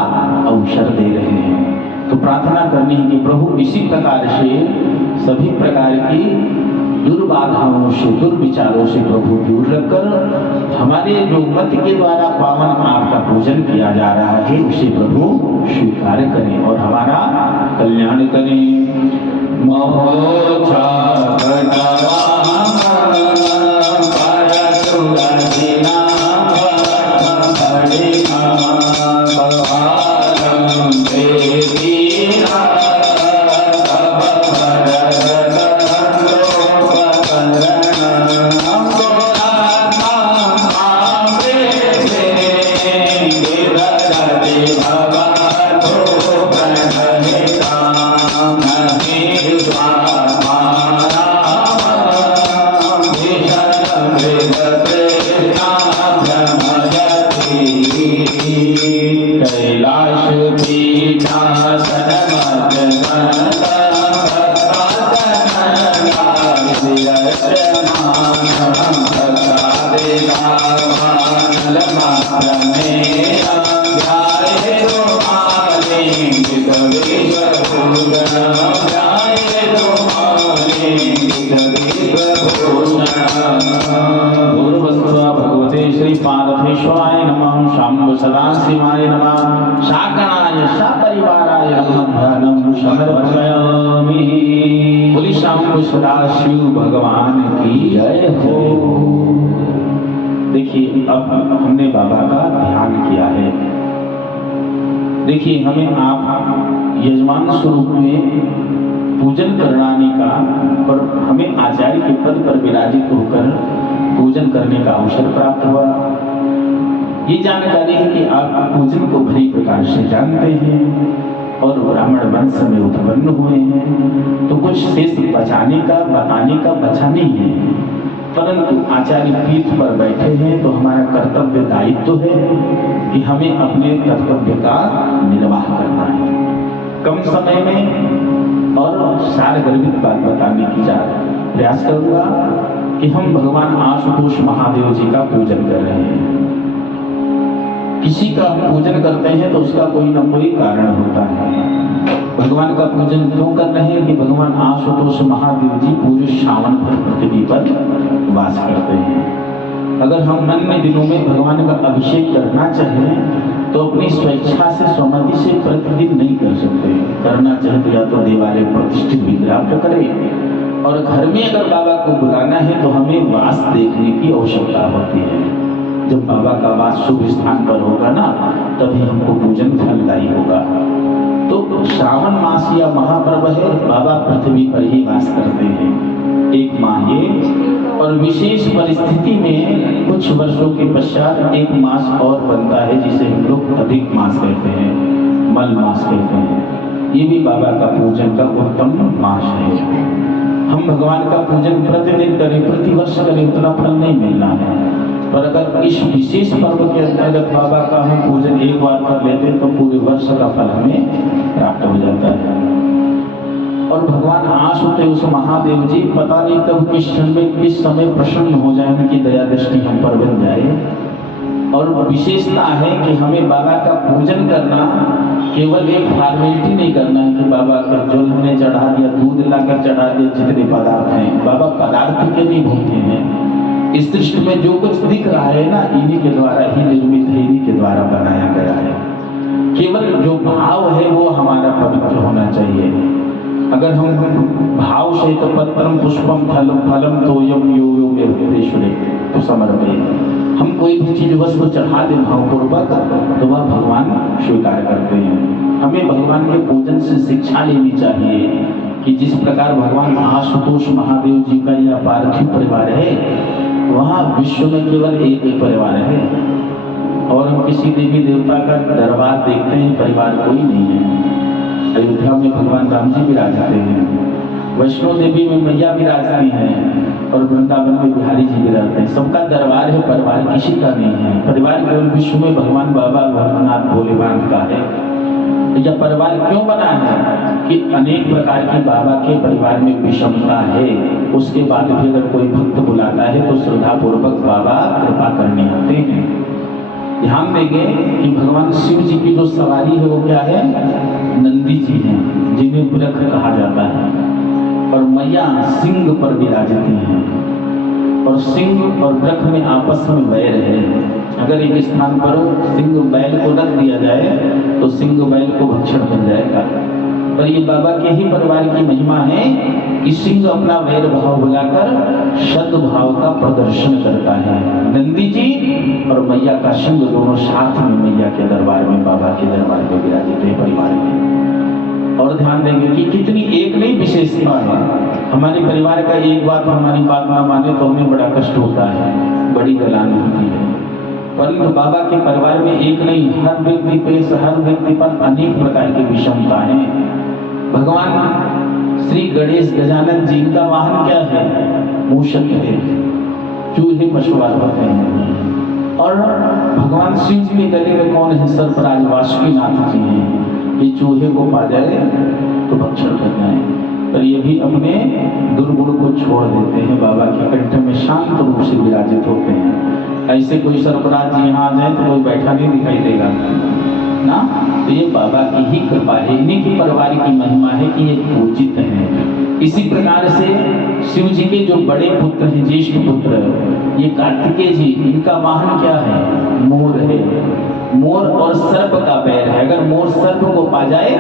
अवसर दे रहे हैं। तो प्रार्थना करनी है कि प्रभु इसी प्रकार से सभी प्रकार की दुर्बाधाओं से, दुर्विचारों से प्रभु दूर रखकर हमारे जो मत के द्वारा पावन आपका पूजन किया जा रहा है उसे प्रभु स्वीकार करें और हमारा कल्याण करें। महोचा भगवते श्री पार्थेश्वराय नमः। शाम्ब सदाशिवाय नमः। शाकणाय सपरिवाराय नमः समर्पयामि। बोली शाम्ब सदाशिव भगवान की जय हो। देखिए अब हमने बाबा का ध्यान किया है। देखिए हमें आप यजमान स्वरूप में पूजन कराने का और हमें आचार्य के पद पर विराजित होकर पूजन करने का अवसर प्राप्त हुआ। ये जानकारी है कि आप पूजन को भली प्रकार से जानते हैं और ब्राह्मण वंश में उत्पन्न हुए हैं, तो कुछ शेष बचाने का बताने का बचा नहीं है, परंतु आचार्य पीठ पर बैठे हैं तो हमारा कर्तव्य दायित्व है कि हमें अपने कर्तव्य का निर्वाह करना है कम समय में। और सारगर्भित बात बताने की प्रयास करूंगा कि हम भगवान आशुतोष महादेव जी का पूजन कर रहे हैं। किसी का हम पूजन करते हैं तो उसका कोई ना कोई कारण होता है। भगवान का पूजन क्यों कर रहे हैं कि भगवान आशुतोष महादेव जी पूरे श्रावण भर पृथ्वी पर वास करते हैं। अगर हम अन्य दिनों में भगवान का अभिषेक करना चाहें तो अपनी स्वेच्छा से स्वमति से प्रतिदिन नहीं कर सकते। करना चाहे तो या तो देवालय प्रतिष्ठित विग्रह करें, और घर में अगर बाबा को बुलाना है तो हमें वास देखने की आवश्यकता होती है। जब बाबा का वास शुभ स्थान पर होगा ना, तभी हमको पूजन फलदायी होगा। तो श्रावण मास या महापर्व है, बाबा पृथ्वी पर ही वास करते हैं एक माह ये, और विशेष परिस्थिति में कुछ वर्षों के पश्चात एक मास और बनता है जिसे हम लोग अधिक मास कहते हैं, मल मास कहते हैं। ये भी बाबा का पूजन का उत्तम मास है। हम भगवान का पूजन प्रतिदिन करें, प्रतिवर्ष करें, उतना फल नहीं मिलना है, पर अगर इस विशेष पर्व के अंतर्गत बाबा का हम पूजन एक बार कर लेते हैं तो पूरे वर्ष का फल हमें प्राप्त हो जाता है। और भगवान आशुतोष महादेव जी पता नहीं कब किस क्षण में किस समय प्रसन्न हो जाए, उनकी दया दृष्टि हम पर बन जाए। और विशेषता है कि हमें बाबा का पूजन करना केवल एक फॉर्मेलिटी नहीं करना है कि बाबा का जल हमने चढ़ा दिया, दूध लाकर चढ़ा दिया, जितने पदार्थ हैं बाबा पदार्थ के नहीं भूखे हैं। इस दृष्टि में जो कुछ दिख रहा है ना, इन्हीं के द्वारा ही निर्मित है, इन्हीं के द्वारा बनाया गया है। केवल जो भाव है वो हमारा पवित्र होना चाहिए। अगर हम भाव से तो पत्रम पुष्पम फलम फलम तोयम यो यो मे हृदयेश्वरे तो समर्पये, हम कोई भी चीज वस्तु चढ़ा दे भावपूर्वक तो वह भगवान स्वीकार करते हैं। हमें भगवान के पूजन से शिक्षा लेनी चाहिए कि जिस प्रकार भगवान आशुतोष महादेव जी का यह पार्थिव परिवार है, वहाँ विश्व में केवल एक ही परिवार है। और हम किसी देवी देवता का दरबार देखते हैं, परिवार कोई नहीं है। अयोध्या में भगवान राम जी विराजते हैं, वैष्णो देवी में मैया विराजती हैं, और वृंदावन में बिहारी जी विराजते हैं। सबका दरबार है, परिवार किसी का नहीं है। परिवार केवल विश्व में भगवान बाबा भोलेनाथ भोलेनाथ का है। यह परिवार क्यों बना है कि अनेक प्रकार के बाबा के परिवार में विषमता है, उसके बाद भी अगर कोई भक्त बुलाता है तो श्रद्धा पूर्वक बाबा कृपा करने आते हैं। ध्यान देंगे कि भगवान शिव जी की जो सवारी है वो क्या है, नंदी जी हैं, जिन्हें वृक्ष कहा जाता है, और मैया सिंह पर विराजती हैं। और सिंह और वृक्ष में आपस में वैर है। अगर एक स्थान पर सिंह बैल को रख दिया जाए तो सिंह बैल को भक्षण बन जाएगा। पर ये बाबा के ही परिवार की महिमा है कि सिंह अपना वैर भाव बुलाकर सद्भाव का प्रदर्शन करता है। नंदी जी और मैया का सिंह दोनों साथ में मैया के दरबार में, बाबा के दरबार में विराजित है परिवार में। और ध्यान देंगे कि कितनी एक नहीं विशेषता है। हमारे परिवार का एक बात हमारी बात ना माने तो हमें बड़ा कष्ट होता है, बड़ी गलान होती है। परंतु बाबा के परिवार में एक नहीं, हर व्यक्ति पे हर व्यक्ति पर अनेक प्रकार की विषमता है। भगवान श्री गणेश गजानन जी का वाहन क्या है, मूषक है, चूहे मशवार होते हैं। और भगवान शिव जी के गले में कौन है, सर्पराज वासुकीनाथ जी हैं। ये चूहे को पा जाए तो भक्षण करना है, पर ये भी अपने दुर्गुण को छोड़ देते हैं, बाबा के कंठ में शांत रूप से विराजित होते हैं। ऐसे कोई सर्पराज जी यहाँ आ जाए तो कोई बैठा नहीं दिखाई देगा, ना, तो ये बाबा की ही कृपा है, इन्हीं की परिवार की महिमा है कि ये पूजित हैं। इसी प्रकार से शिव जी के जो बड़े पुत्र हैं, ज्येष्ठ पुत्र, ये कार्तिकेय जी, इनका वाहन क्या है? मोर है। मोर और सर्प का बैर है, अगर मोर सर्प को पा जाए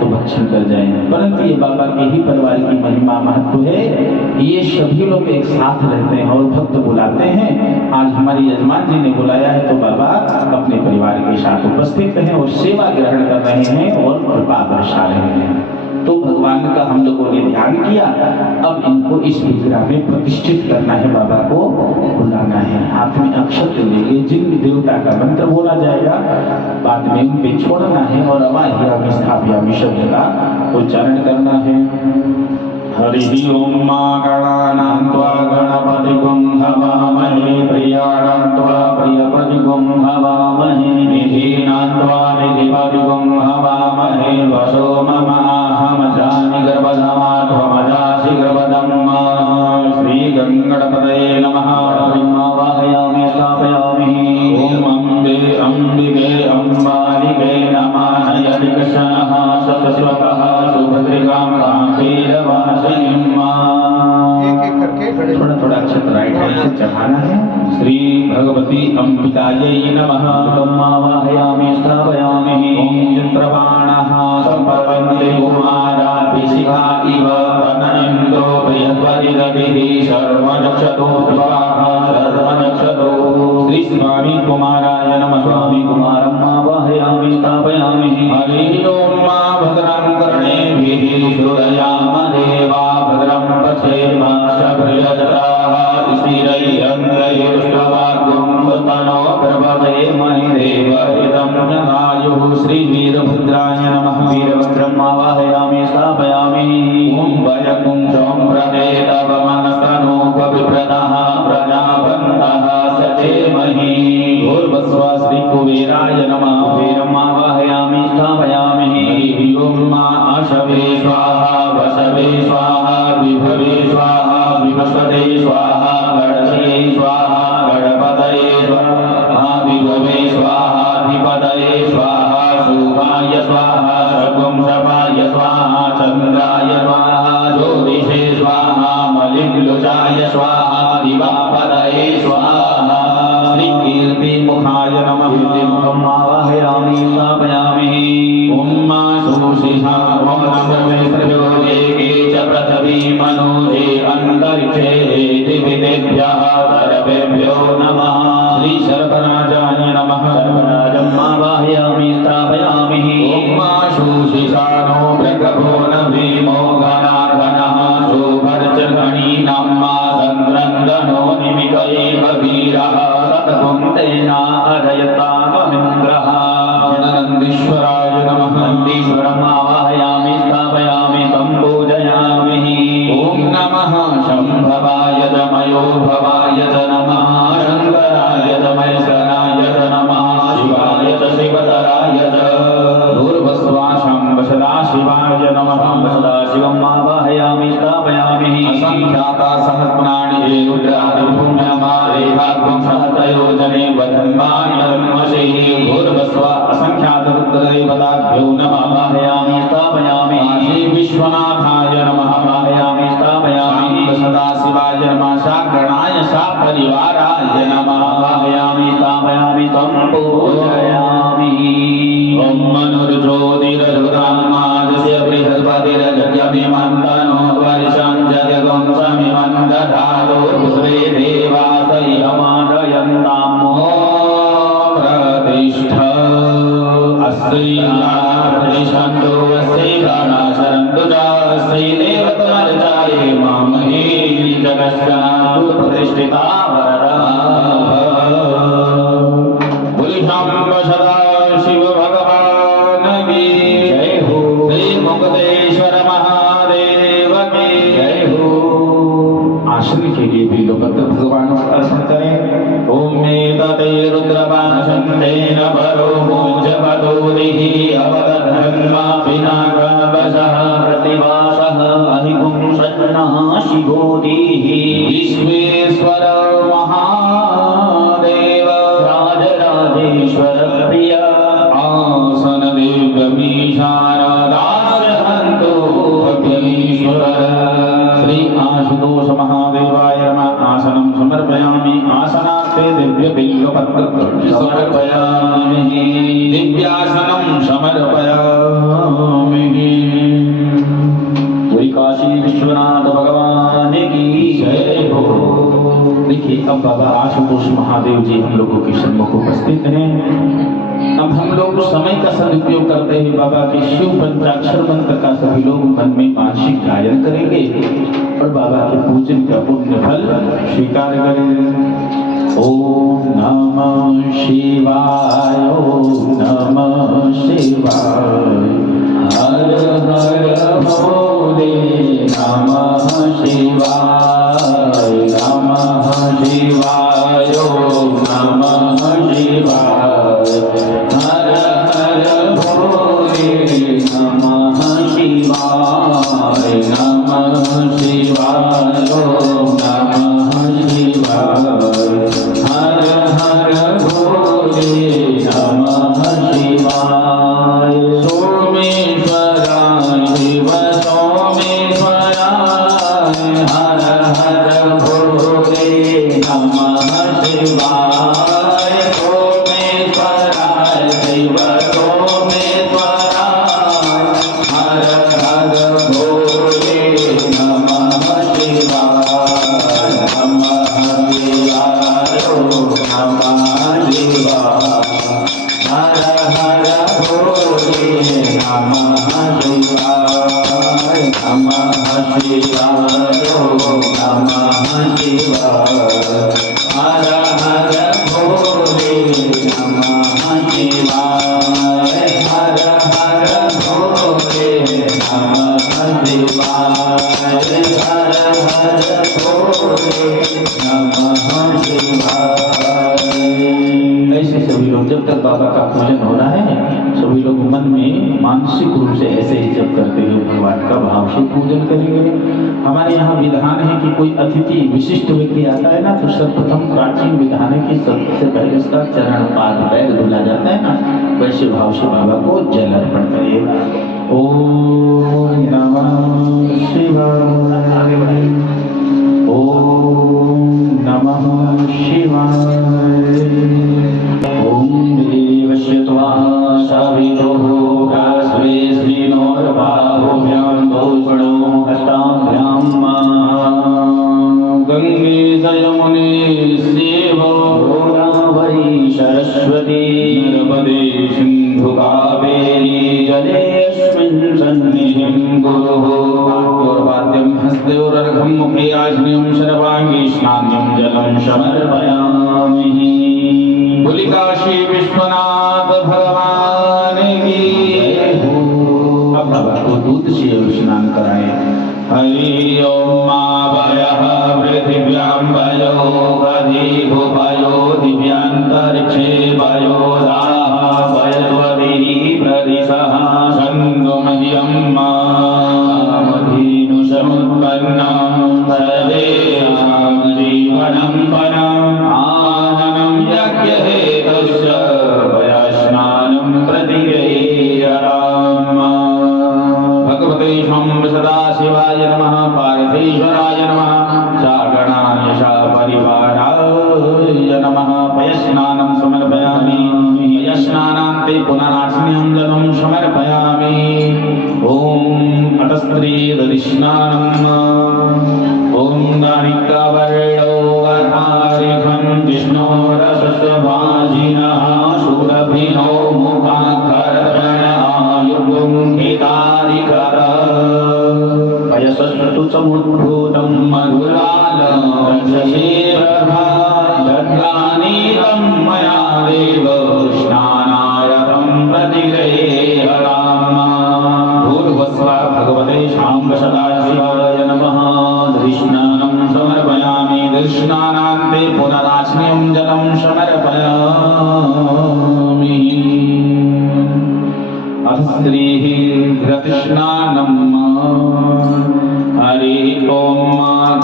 तो भक्षण कर जाए, परंतु ये बाबा के ही परिवार की महिमा महत्व है। ये सभी लोग एक साथ रहते हैं और भक्त बुलाते हैं। आज हमारे यजमान जी ने बुलाया है तो बाबा अपने परिवार के साथ उपस्थित हैं और सेवा ग्रहण कर रहे हैं और कृपा दर्शा रहे हैं। तो भगवान का हम लोगों ने ध्यान किया, अब इनको इस विग्रह में प्रतिष्ठित करना है, बाबा को बुलाना है, हाथ में अक्षत लेंगे, जिन देवता का मंत्र बोला जाएगा बाद में उन पे छोड़ना है और अवाह्यामि स्थापयामि शब्द का उच्चारण करना है। हरि ओम मा गणानां त्वा गणपतिगुं हवामहे, प्रियाणां त्वा प्रियपतिगुं हवामहे, निधीनां त्वा निधिपतिगुं हवामहे, वसो मम अहमजामि गर्भधमात्वमजासि गर्भधम्। श्री गणपतये नमः। वाहयामि स्थापयामि। ओम अम्बे अम्बिके अम्बालिके नमः। यदिकशनः सतस्वतः सुभद्रिकां कांकेरवासिनीं। थोड़ा थोड़ा अक्षत राइट हैंड से चढ़ाना है। श्री भगवती अंबिकायै नमः। वाहयामि स्थापयामि। ओम यंत्रवाणः संपवन्ते कुमाराभिषिखा इव तनयन्तो प्रियध्वरिरभिः सर्वनक्षतो स्वाहा सर्वनक्षतो। श्री स्वामी कुमाराय नमः। स्वामी कुमारं वाहयामि स्थापयामि। हरि ओम मा भद्रं कर्णेभिः शृणुयाम देवा भद्रं पश्येमाक्षभिर्यजत्राः स्थिरैरङ्गैरुष्टवाग्गुं स्वस्तनो प्रभवे महि देवहितं जगायुः। श्री वीरभद्राय नमः। वीरभद्रं वाहयामि स्थापयामि। ओम वयकुंठं प्रदेतवमनस्तनोपविप्रतः प्रजापन्तः सचेमहि। भूर्भुवः श्री कुबेराय नमः। कुबेरं वाहयामि स्थापयामि। ओम आशवे स्वाहा वसवे स्वाहा विभवे स्वाहा विवस्वते स्वाहा गणपतये स्वाहा गणपतये स्वाहा विभवे स्वाहा अधिपतये स्वाहा शुभाय स्वाहा शकुंशपाय स्वाहा चंद्राय स्वाहा ज्योतिषे स्वाहा मलिग्लुजाय स्वाहा दिवापतये स्वाहा। श्री कीर्तिमुखाय नमः। कीर्तिमुखं वाहयामि स्थापयामि। ओम सुशिषा ओम नमो प्रयोगे च पृथ्वी मनोजे अंतरिक्षे दिविदेभ्यः सर्वेभ्यो नमः। श्री सर्वराजाय नमः। सर्वराजं वाहयामि स्थापयामि। ओम सुशिषानो प्रकभो नभीमो घनार्घनः शोभर्चगणीनां चन्द्रन्दनो निमिषये कबीरः सततं तेना अधयताममिन्द्रः। नन्दीश्वराय नमः। नन्दीश्वरं वाहयामि स्थापयामि सम्पूजयामि। ओम नमः शम्भवाय च मयो भवाय च नमः। शङ्कराय च महेश्वराय च नमः। शिवाय च शिवतराय च। भूर्भुवस्वाशं सदाशिवाय नमः। सदाशिवं वाहयामि स्थापयामि। असंख्याता सहस्राणि हे रुद्रादिपुण्यमारेहाग्ं सहस्रयोजने वदन्मान्यन्मषैः। भूर्भुवः असंख्यात रुद्रदेवताभ्यो नमः। वाहयामि स्थापयामि। श्री विश्वनाथाय नमः। वाहयामि स्थापयामि। सदाशिवाय नमः। सागणाय सा परिवाराय नमः। वाहयामि स्थापयामि सम्पूजयामि। ओम मनुर्ज्योतिरजुतान्मादस्य बृहस्पतिरजगमिमन्तनो वर्षं जगं समिमं दधातु पुष्पे देवास इहमादयन्ताम्। प्रतिष्ठ अस्त्रीनाप्रतिष्ठन्तु अस्त्रीगणाशरन्तु च स्त्रीदेवतमर्चाये मामहे जगश्चनातु प्रतिष्ठिता वरदा। बुलिशम्ब सदा शिव भगवान की जय हो। श्री मुक्तेश्वर महादेव की जय हो। आसन के लिए भी लोग भगवान को अर्पण करें। ओम एतते रुद्रपाशन्तेन परो मोजपदोरिः अवदधन्मा पिनाकवशः प्रतिवासः अहिपुं सन्नः शिवोदिः। विश्वेश्वर महादेव राजराजेश्वर प्रिय आसन समर्पयामि दिव्यासनं समर्पयामि। बोली काशी विश्वनाथ भगवान की जय हो। देखिए अब बाबा आशुतोष महादेव जी हम लोगों के सम्मुख उपस्थित हैं। अब हम लोग समय का सदुपयोग करते हुए बाबा के शिव पंचाक्षर मंत्र का सभी लोग मन में मानसिक गायन करेंगे और बाबा के पूजन का पुण्य फल स्वीकार करेंगे। ओम नमः शिवाय, ओम नमः शिवाय, हर हर भोले नमः शिवाय, नमः शिवाय, ओम नमः शिवाय, हर हर भोले नमः शिवाय, नमः शिवाय, ओम नमः शिवाय, हर हर भोले नमः शिवाय। सोमेश्वराय शिव सोमेश्वराय, हर हर भोले नमः शिवाय। सोमेश्वराय शिव सोमेश्वराय, हर हर भोले नमः शिवाय, नमः शिवाय, नमः शिवाय, हर हर भोले नमः शिवाय, नमः शिवाय, नमः शिवाय, हर हर भोले नमः शिवाय, हर हर भोले नमः शिवाय, हर हर भोले नमः शिवाय। ऐसे सभी लोग जब तक बाबा का पूजन हो रहा है सभी लोग मन में मानसिक रूप से ऐसे ही जप करते हुए भगवान का भाव से पूजन करेंगे। हमारे यहाँ विधान है कि कोई अतिथि विशिष्ट व्यक्ति आता है ना तो सर्वप्रथम प्राचीन विधान है कि सबसे पहले उसका चरण पाद पैर धुला जाता है ना, वैसे भाव से बाबा को जल अर्पण करिएगा। ओम नमः शिवाय, ओम नमः शिवाय। ओम देवस्य त्वा सवितुः कास्वेस्मिनोर्बाहुभ्यां दोषणो हस्ताभ्यां गंगे यमुने चैव गोदावरी सरस्वती नर्मदे सिन्धु कावेरी जलेऽस्मिन् सन्निधिं कुरु। वाद्यं हस्तयोरर्घं मुखे आग्नेयं सर्वाङ्गे स्नान्यं जलं समर्पयामि। बोली काशी विश्वनाथ भगवान की जय हो। अब बाबा को दूध से स्नान कराएं। हरि ओम वयः पृथिव्यां वयो अधिभु वयो दिव्यांतरिक्षे वयो दाः वयद्वभिः प्रदिशः सन्तु मह्यं मामधीनु समुत्पन्नं सर्वेषां जीवनं परम् आननं यज्ञहेतुश्च वयस्नानं प्रतिगृह्यताम्। भगवते शम्भ सदाशिवाय नमः, पार्थेश्वराय नमः, सागणाय सपरिवाराय नमः। पयस्नानं समर्पयामि, पयस्नानान्ते पुनरास्म्यं जलं समर्पयामि। ओम अतस्त्री दधिस्नानम्। ओम नारिकावर्णो अधारिखं विष्णोरसस्वभाजिनः सुरभिनो मुखाकर्षणायुगुं हितारिकर पयसस्तु समुद्भूतं मधुरालं रससेवभा दद्यानीतं मया देव स्नानार्थं प्रतिगृह्यताम्। भूर्भुवस्सुवः भगवते शाम्ब सदाशिवाय नमः। दधिस्नानं समर्पयामि, दधिस्नानान्ते पुनरास्म्यं जलं समर्पयामि। अस्त्रीः घृतस्नानम्। हरि ओम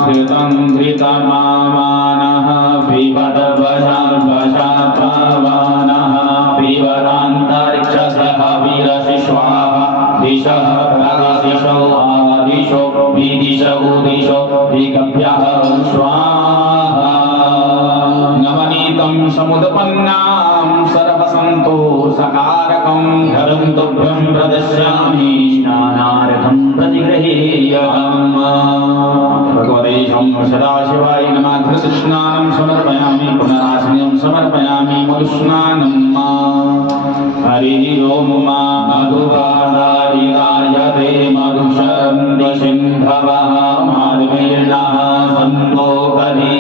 घृतं घृतमामानः पिबत वशापावानः पिबतान्तरिक्षसः विरसि स्वाहा दिशः प्रदिशो आदिशो विदिशो उदिशो विगभ्यः स्वाहा। नवनीतं समुद्रं समुत्पन्नां सर्वसन्तोषकारकं घरं तुभ्यं प्रदस्यामि स्नानार्थं प्रतिगृह्यामि। भगवते सदाशिवाय नमः। घृतस्नानं समर्पयामि, पुनराश्रयं समर्पयामि, मधुस्नानं हरि ओम मधुवादारिगायते मधुशन्ति सिन्धवः माधवीर्णः सन्तोषधि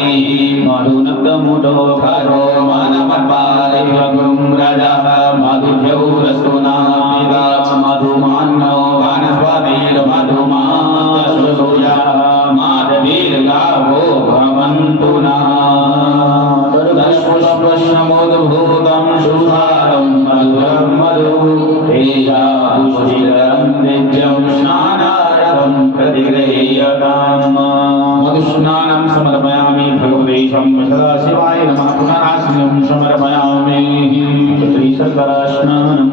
मधुनक्तमुतो खरो मनमत्पारिभ्रगुं रजः मधुद्यौरस्तुनापिता मधुमान्नो वनस्पतिर्मधुमातसूया माधवीर्गावो भवन्तु नः। पुष्पस्मुद्भूतं सुधारं मधुरं मधु तेजापुष्टिकरं दिव्यं स्नानार्थं प्रतिगृह्यताम्। मधुस्नानं समर्पयामि भगवते सदाशिवाय नमः। पुनराश्रयं समर्पयामि त्रिशर्करास्नानं।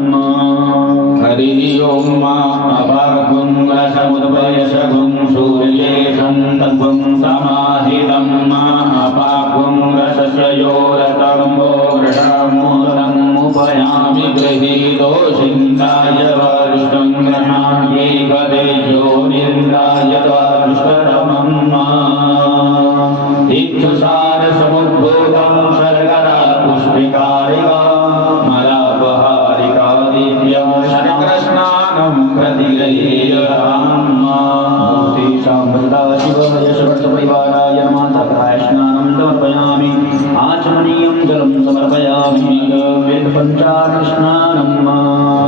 हरि ओम अपागुं रसमुद्भयशगुं सूर्येशं तद्वं समाहितं अपागुं रसस्योरतम्बो वृषामूलं उपयामि गृहीतो सिन्धाय वरिष्ठं गृह्णामि गदेशो निन्दाय दुष्करमम्। इक्षुसार समुद्भूतं शर्करा पुष्पिकारिका मलापहारिका दिव्यं शर्करस्नानं प्रतिगृह्यामि। सदाशिवाय सर्वपरिवाराय नमः। शर्करास्नानं समर्पयामि, आचमनीयं जलं समर्पयामि, वेदपञ्चामृतस्नानं।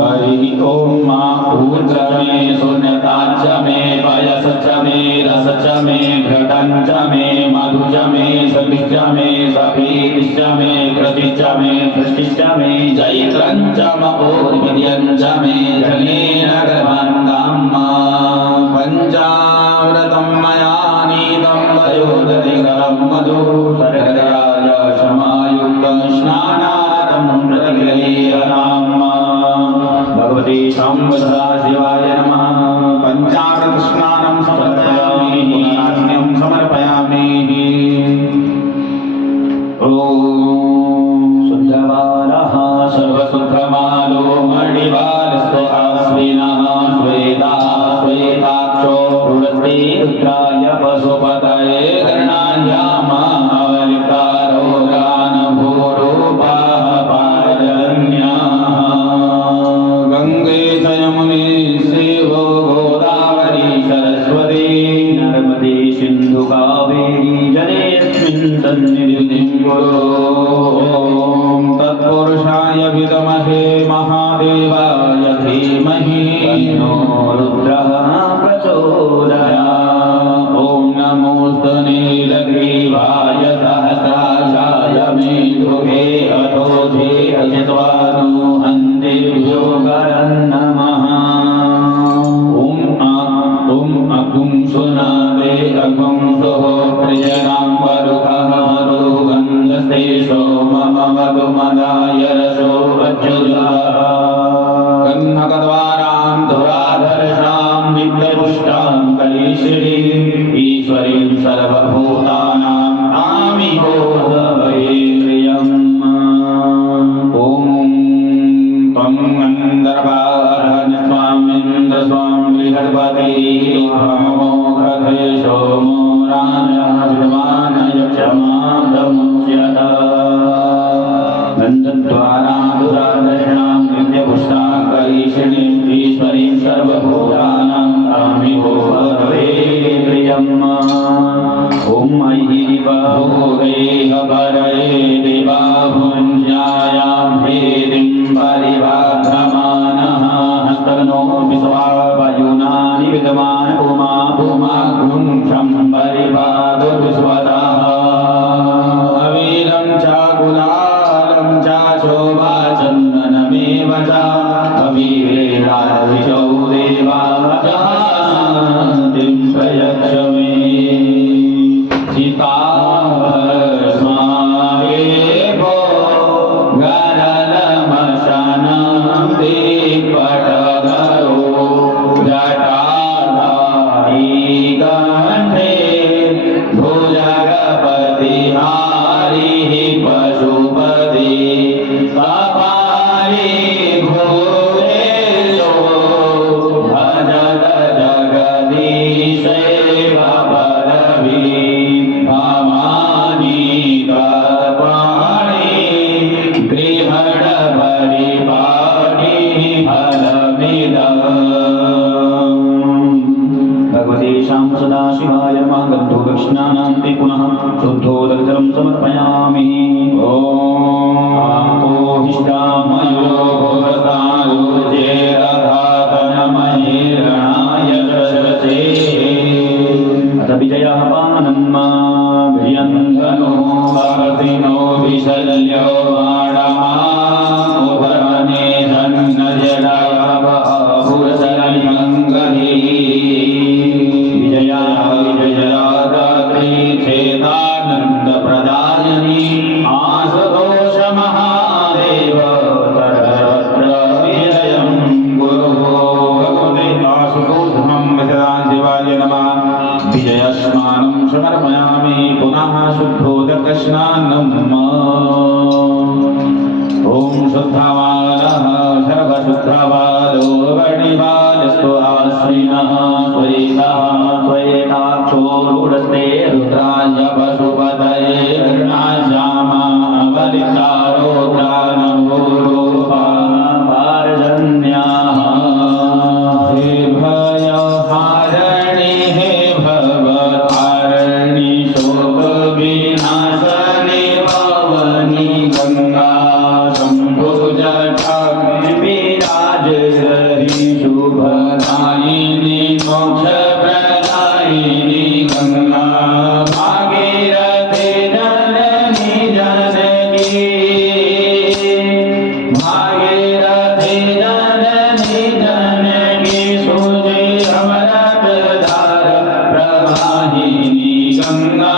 हरि ओम ऊर्जमे शून्यताच्च मे पयसच्च मे रसच्च मे घृतञ्च मे मधुच मे सखिश्च मे सफीतिश्च मे कृतिश्च मे सृष्टिश्च मे जैत्रञ्च महोर्विद्यञ्च मे जनेन गर्भान्ताम्। पञ्चामृतं मया नीतं वयोदधिकरं मधु शर्कराय समायुक्तं स्नानार्थं प्रतिगृह्यताम्। भगवते सदाशिवाय नमः। पञ्चामृतस्नानं समर्पयामि, पुनराश्रयं समर्पयामि। ॐ शुद्धबालः सर्वशुद्धमालो मणिबालस्तो आश्विनः श्वेता श्वेताक्षो रुदस्ते रुद्राय पशुपतये गणायामावलिकारो गानभूरूपाः पारजन्याः। गङ्गे च यमुने सेवो गोदावरी सरस्वती नर्मदे सिन्धु कावेरी जलेऽस्मिन् सन्निधिं कुरु। ॐ तत्पुरुषाय विद्महे महादेवाय धीमहि तन्नो रुद्रः प्रचोदयात्। ॐ नमोऽस्तु नीलग्रीवाय सहस्राक्षाय मेघुगे अतोऽधे अजित्वानो हन्तेभ्यो नमः। ॐ अगुं सुनादे अगुं सुः प्रियनां वरुखः मरुगन्धस्ते सोमम मधुमदाय रसो अच्युतः। गन्धकद्वारां धुराधर्षां नित्यपुष्टां कलीशिनीं ईश्वरीं सर्वभूतानां तामिहो वै प्रियम्। ॐ त्वं गन्धर्वाहन स्वामिन्द्र स्वां बृहस्पति भमोघे सोमो राजः विद्वान् यक्षमादमुच्यत। गन्धद्वारा दुरादर्शनां नित्यपुष्टां कलीशिनीं ईश्वरीं सर्वभूतानां तामिहो वै प्रियम्। ॐ ऐहिरीवभोगैः परये देवाभुञ्जायां भेदिं परिभाषमानः हस्तनो विश्वावयुनानि विद्वान् उमा भूमाग्नुं शं परिभागो विश्वतः। अवीरं च गुलालं च शोभाचन्दनमेव च कविरेणादिशौ देवाः शान्तिं प्रयच्छ मे। चिताभस्मादेवो गरलमशनं दीपटधरो जटाधारी गण्डे भुजगपतिहारिः पशुपति सदाशिवाय नमः गन्धो दक्षिणानान्ते पुनः शुद्धोदकजलं समर्पयामि। ॐ कोहिष्ठामयो भवतारुजेरघातनमहेरणाय शशसे अथ विजयः पानम् वियन्तनो वासिनो विशल्यो माणमामुपरणे धन्नजडाभुरसरिमङ्गली विजया विजया रात्रि चेतानन्दप्रदायिनी आशुतोषमहादेव सर्वत्र विजयं गुरुः भगवते आशुतोषमं सदाशिवाय नमः। विजयस्नानं समर्पयामि पुनः शुद्धोदकस्नानम्। ॐ शुद्धवालः सर्वशुद्धवालो वणिवालस्तु आश्रिनः श्वेतः श्वेताक्षोरुडस्ते रुद्राय पशुपतये कर्णाश्यामा बलितारोद्रानभूरूपा पारजन्याः हे भयहारिणि हे भवतारिणि शोकविनाशनि पावनि गङ्गा विराजहि शुभदायिनी मोक्षप्रदायिनी गङ्गा भागीरथी जननी जननी भागीरथी जननी जननी सूर्य अमृतधार प्रवाहिनी गङ्गा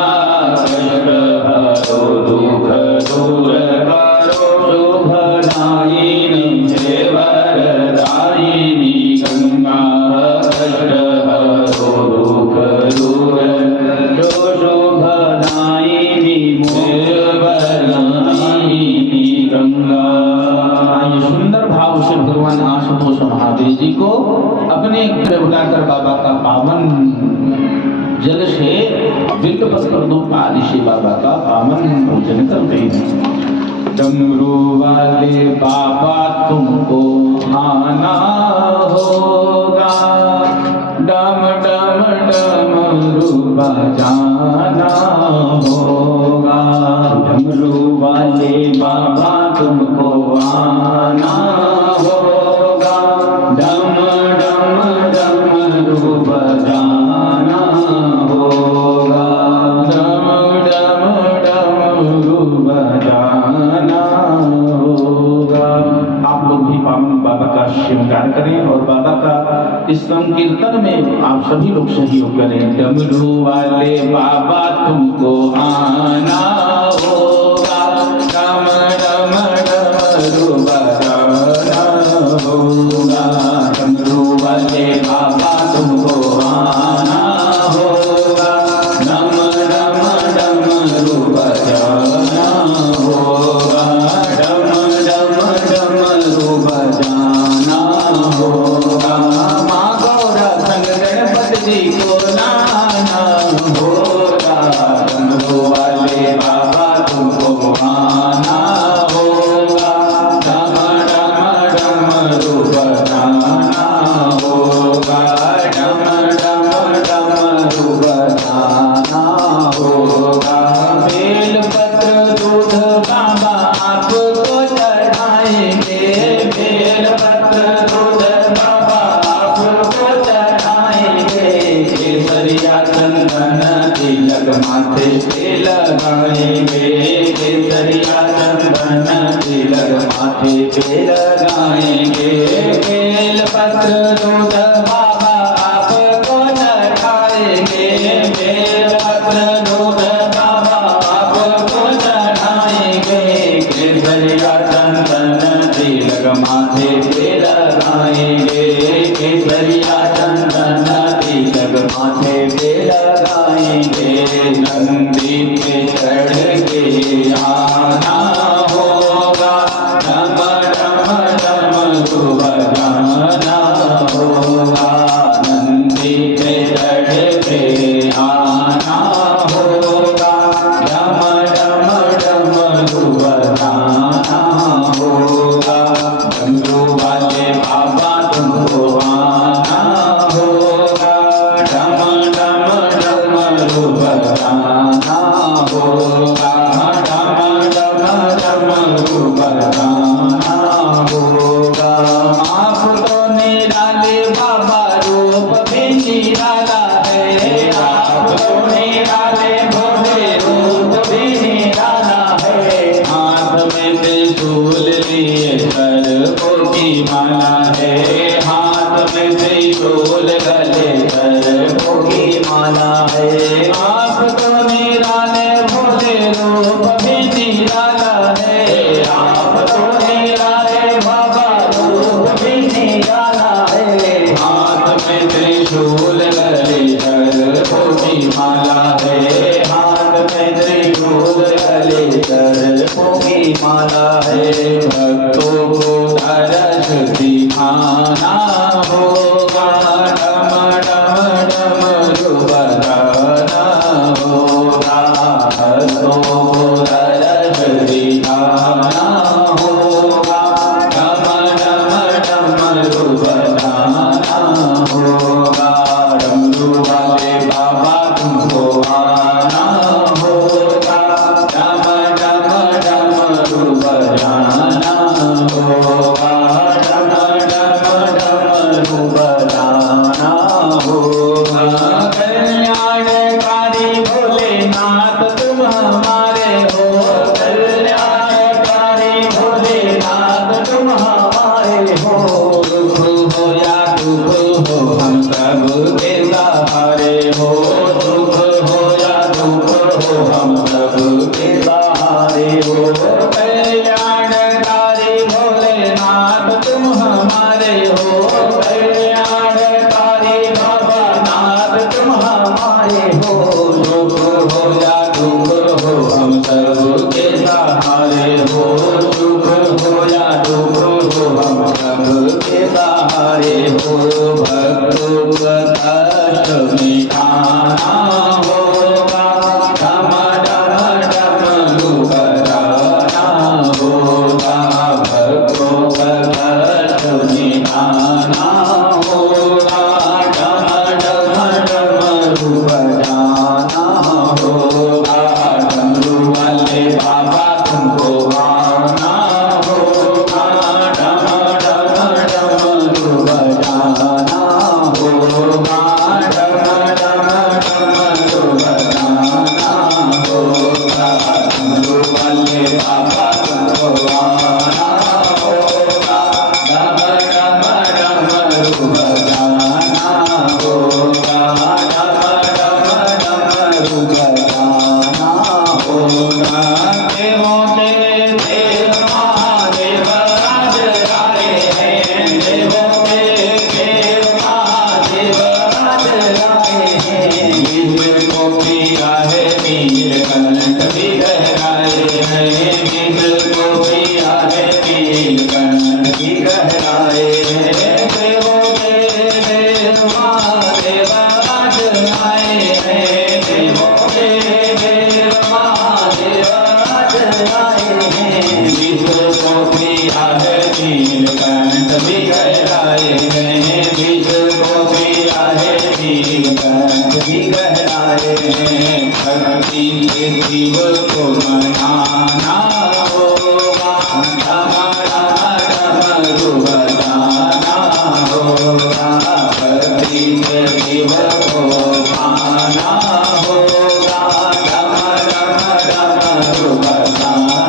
कष्ट हरो दुःख दूर करो शुभदायिनी हे वरदायिनी गङ्गा कष्ट हरो दुःख दूर करो शुभदायिनी हे वरदायिनी गङ्गा। ये सुंदर भाव से भगवान आशुतोष महादेव जी को अपने बुलाकर बाबा का पावन जल से बिल्वपत्र दो आदि से बाबा का पावन पूजन करते हैं। डमरू वाले बाबा तुमको आना होगा, डम डम डमरू बजाना होगा। डमरू वाले बाबा तुमको आना होगा, डम डम डमरू बजाना होगा, डम डम डमरू बजाना होगा। आप लोग भी पावन बाबा का श्रृंगार करें और बाबा का इस संकीर्तन में आप सभी लोग सहयोग करें। डमरू वाले बाबा तुमको आना होगा, डम डम डमरू बजाना होगा। डमरू वाले बाबा तुमको आना होगा, डम डम डमरू बजाना होगा, डम डम डमरू बजाना होगा। माँ गौरा संग गणपति जी को लाना होगा, डमरू वाले बाबा तुमको आना होगा, डम डम डमरू बजाना होगा, डम डम डमरू बजाना होगा। बेलपत्र दूध बाबा आपको चढ़ाएंगे, बेलपत्र दूध बाबा आपको चढ़ाएंगे। केसरिया चंदन तिलक माथे पे लगाएंगे, केसरिया चंदन तिलक माथे पे लगाएंगे। बेलपत्र दूध बाबा आपको चढ़ाएंगे, बेलपत्र दूध बाबा आपको चढ़ाएंगे। केसरिया चंदन तिलक माथे पे लगाएंगे, केसरिया चंदन तिलक माथे पे लगाएंगे। नंदी पे चढ़ के आना होगा, डम डम डमरू बजाना होगा। नंदी पे चढ़ के आना होगा, डम डम डमरू बजाना होगा। डमरू वाले बाबा तुमको आना होगा, डम डम भोगी माला है। आप तो निराले भोले रूप भी निराला है। आप तो निराले बाबा रूप भी निराला है। हाथ में त्रिशूल गले पर भोगी माला है। हाथ में त्रिशूल गले पर भोगी माला है। भक्तों को दर्श दिखाना होगा, डम डम डमरू बजाना होगा। भक्तों को दर्श दिखाना होगा, डम डम डमरू बजाना होगा। डमरू वाले बाबा तुमको आना होगा, डम डम डमरू बजाना होगा, डम डम डमरू बजाना होगा। कल्याणकारी भोलेनाथ तुम हमारे हो। कल्याणकारी भोलेनाथ तुम हमारे हो। सुख हो या दुख हो हम सब के सहारे हो। सुख हो या दुख हो हम सब के सहारे हो। कल्याणकारी भोलेनाथ तुम हमारे हो। कल्याणकारी बाबा नाथ तुम हमारे हो। सुख हो या दुख हो हम सब के सहारे हो। सुख हो या दुख हो हम सब के सहारे हो। भक्तों का कष्ट मिटाना होगा, डम डम डमरू बजाना होगा। भक्तों का कष्ट मिटाना होगा, डम डम डमरू बजाना होगा। डमरू वाले बाबा तुमको आना होगा, डम डम डमरू बजाना होगा, डम डम डमरू बजाना होगा। डमरू वाले बाबा तुमको आना होगा, डम डम डमरू बजाना होगा, डम डम डमरू बजाना होगा। देवों के देव महादेव राज आए हैं। देवों के देव महादेव राज आए हैं। जिसको पिया है नीलकंठ भी गहराए हैं। जिसको पिया है नीलकंठ भी गहराए हैं। देवों के देव महादेव राज आए हैं। देवों के देव महादेव राज आए हैं। जिसको पिया है नीलकंठ भी गहराए हैं। जिसको पिया है नीलकंठ भी गहराए हैं। भक्ति के शिव को मनाना होगा, डम डम डमरू बजाना होगा। भक्ति के शिव को पाना होगा, डम डम डमरू बजाना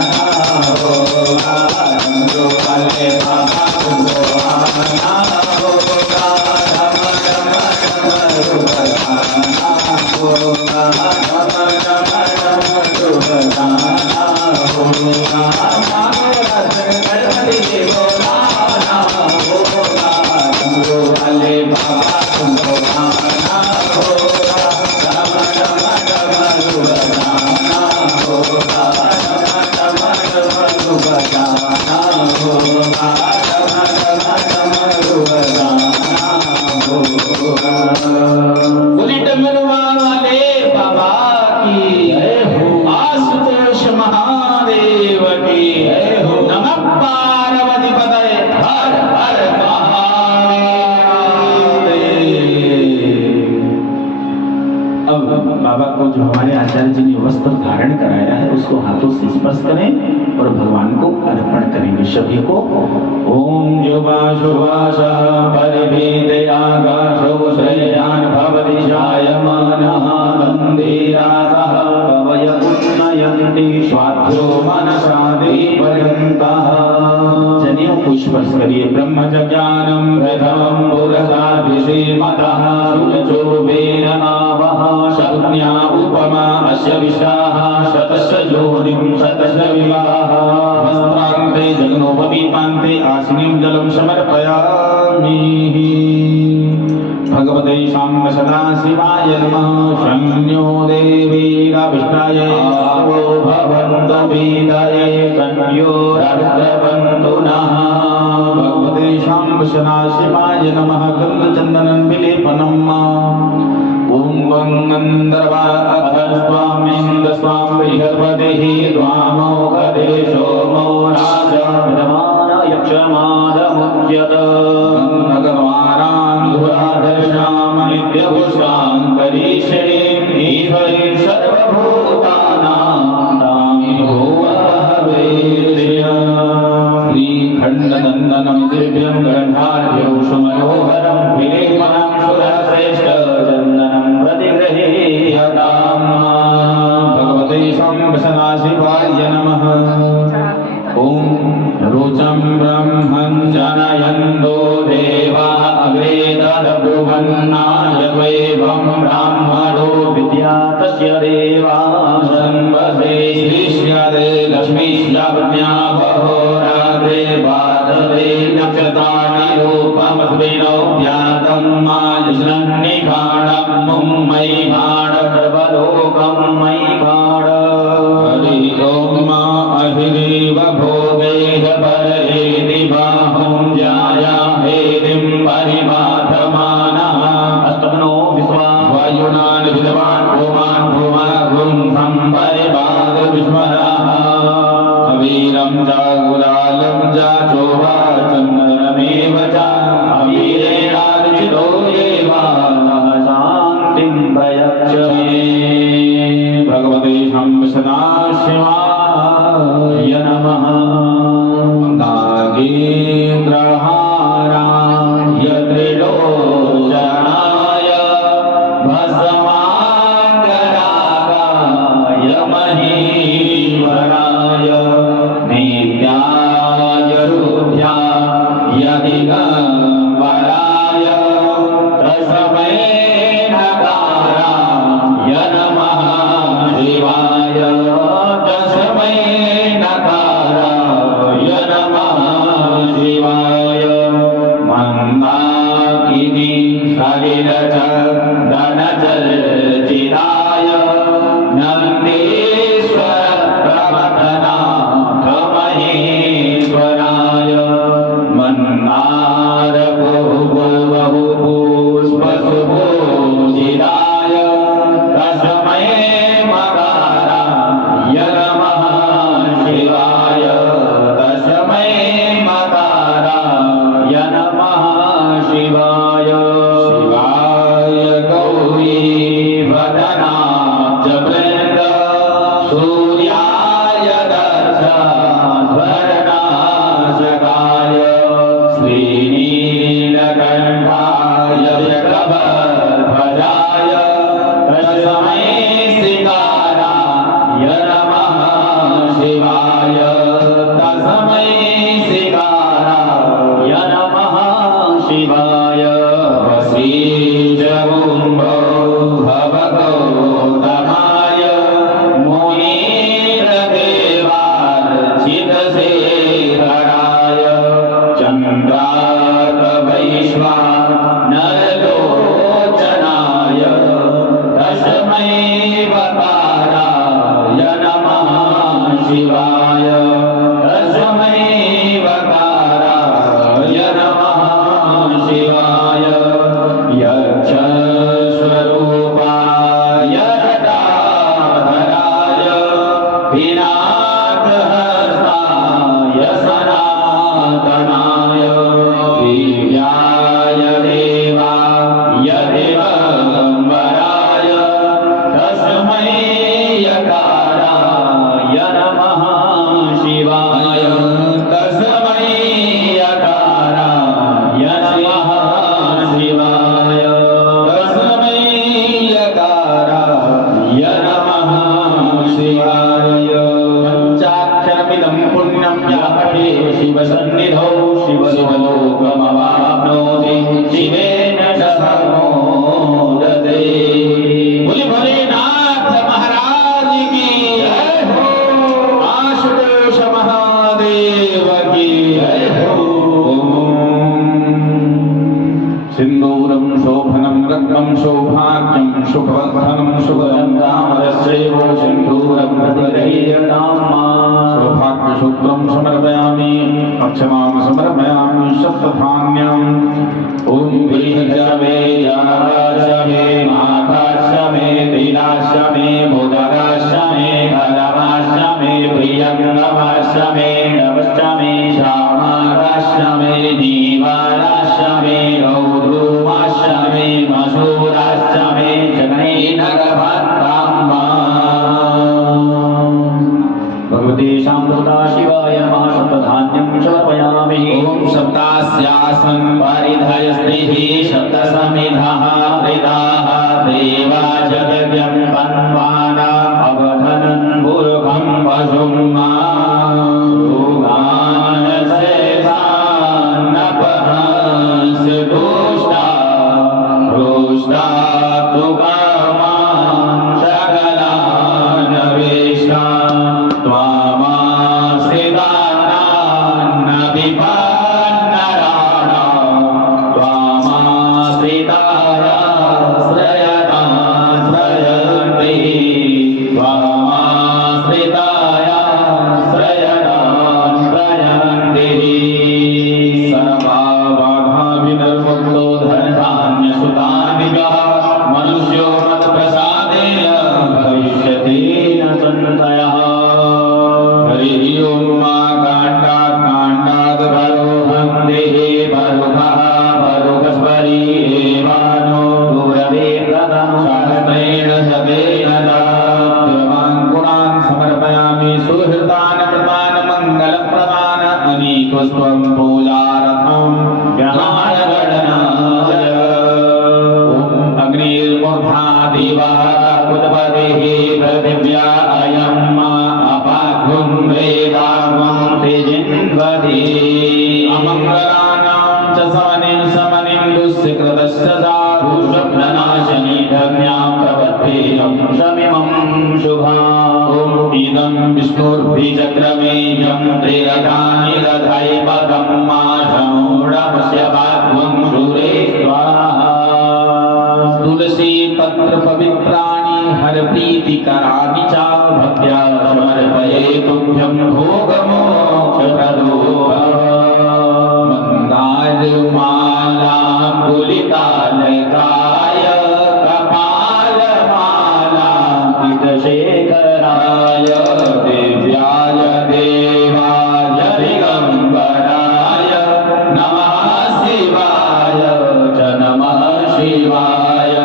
होगा। डमरू वाले बाबा तुमको आना होगा, डम डम डमरू बजाना होगा, डम डम डमरू बजाना होगा। गणपति जी को आना होगा, डमरू वाले बाबा तुमको आना होगा, डम डम डमरू बजाना होगा, डम डम डमरू बजाना होगा, डम डम डमरू बजाना होगा। बोली डमरुआ वाले बाबा की जय हो। आशुतोष महादेव की जय हो। नमः पार्वती पतये हर हर महादेव। अब बाबा को जो हमारे आचार्य जी ने वस्त्र धारण कराया है उसको हाथों से स्पर्श करें और भगवान को अर्पण करेंगे सभी को। ओम जुबा शुभाश परिभीते आकाशो श्रेयान भवति जायमानः मंदिरासः कवय उन्नयन्ति स्वाध्यो मनसा दीपयन्तः। जनेऊ को स्पर्श करिए। ब्रह्मज्ञानं प्रथमं पुरसाभिषेमतः सुचो वेन विशाः शतस्य योनिं शतस्य विवाह वस्त्रान्ते जग्नोपवीतान्ते आसनीं जलं समर्पयामि भगवते शाम्ब सदाशिवाय नमः शन्यो देवीराविष्टाय आवो भवन्तु वीतये संयो रुद्रवन्तु नः भगवते शाम्ब सदाशिवाय नमः गन्धचन्दनं विलेपनम् ॐ वं गन्धर्वा स्वामिन्द्र स्वामी गणपतिः द्वामो गदे सोमो राजा विद्यमान यक्षमादमुच्यत भगवानान्धुराधर्षां नित्यपुष्टां करीषणीं ईश्वरीं सर्वभूतानां तामि भूवहवे श्रीखण्डनन्दनं दिव्यं गण्डाढ्यौ सुमनोहरं विलेपनं सुरश्रेष्ठ चन्दनं प्रतिगृहीयताम् भगवते शाम्ब सदाशिवाय नमः ॐ रोचं ब्रह्मं जनयन्तो देवा अवेदब्रुवन्नायत्वैवं ब्राह्मणो विद्यातस्य देवा संवदे श्रीष्यदे लक्ष्मीश्यावज्ञा बहोरादे बाधवे नक्षत्राणि रूपमस्मिनो ज्ञातं मायज्ञन्निखाणं मुम्मयि भाण सर्वलोकं मयि भाण हरि ॐ अहिरेव भोगेह परयेति बाहुं जाया हेदिं परिमाधमानः अस्तमनो विश्वा वायुनान् विद्वान् भूमान् भूमागुं संपरिवाद विस्मरः अवीरं च गुलालं च चोभा चन्दनमेव च अवीरेणार्चितो येवा शान्तिं प्रयच्छ मे भगवते शाम्ब सदाशिवाय नमः नागेन्द्रहाराय त्रिलोचनाय भस्माङ्गरागाय महीश्वराय नित्याय रुद्ध्याय दिगम्बराय तस्मै नकाराय नमः शिवाय तस्मै नकाराय नमः शिवाय मन्दाकिनी सलिलचन्दनचर्चिताय नन्दीश्वर प्रमथनाथ महेश्वराय मन्दारपुष्पसुपूजिताय तस्मै मकाराय नमः शिवाय तस्मै मकाराय नमः शिवाय शिवाय गौरी वदनाब्ज वृन्द सूर्याय दर्शध्वरनाशकाय श्रीनीलकण्ठाय व्यग्रध्वजाय तस्मै श्रीकाराय नमः शिवाय तस्मै श्रीकाराय नमः शिवाय श्रीजगुम्भो भवगौतमाय मुनीन्द्रदेवार्चितशेखराय चन्द्रार्कवैश्वानरलोचनाय तस्मै वकाराय नमः शिवाय तस्मै वकाराय नमः शिवाय यक्षस्वरूपाय रटाधराय विनाथहस्ताय सनातनाय दिव्याय देवाय दिगम्बराय तस्मै यकाराय नमः शिवाय तस्मै यकाराय नमः शिवाय तस्मै यकाराय नमः शिवाय पञ्चाक्षरमिदं पुण्यं यः पठेत् शिवसन्निधौ शिवलोकमवाप्नोति शिवेन सह मोदते। बोले भोलेनाथ महाराज शुभधनं शुभदं कामदस्यैवो सिन्धूरं प्रतिरहीयताम्मा सौभाग्यसूत्रं समर्पयामि अर्चनां समर्पयामि सप्तधान्यम् ॐ गृहजवे यागाशवे माघाशवे तिलाशवे मुदराशवे धरवाशवे प्रियङ्गवाशवे नवशमे श्यामागाशवे दीवाराशवे रौद्रुवाशवे मसूराशवे जगन्नगभद्राम्बा भगवते शान्तदा शिवाय नमः सप्तधान्यं समर्पयामि ॐ सप्तास्यासन् परिधय स्त्रीः सप्तसमिधः कृताः देवा जगद्यं पन्वाना अवधनं भूर्भं वसुं मा रोगानसेतान्नपहंस दुष्टा रोष्टा तुकामान् सकलान् वेष्टा पुष्पं पूजारथं ज्ञानगणनाय ॐ अग्निर्मूर्धा दिवः कुतपतिः पृथिव्या अयं मा अपाघ्नुं वेदागं त्रिजिन्वति अमङ्गलानां च समनिं दुःस्कृतस्य साधु स्वप्ननाशिनी धन्यां प्रपद्येयं शमिमं शुभाम् इदं विष्णुर्भिचक्रमे यं त्रिरथानि रथै पदं माधमूढमस्य भाग्वं शूरे स्वाहा तुलसी पत्र पवित्राणि हर प्रीतिकराणि च भक्त्या समर्पये तुभ्यं भोगमोक्षप्रदो भव मन्दारमालां कुलिकालकाय कपालमालां पितशेखराय दिव्याय देवाय दिगम्बराय नमः शिवाय च नमः शिवाय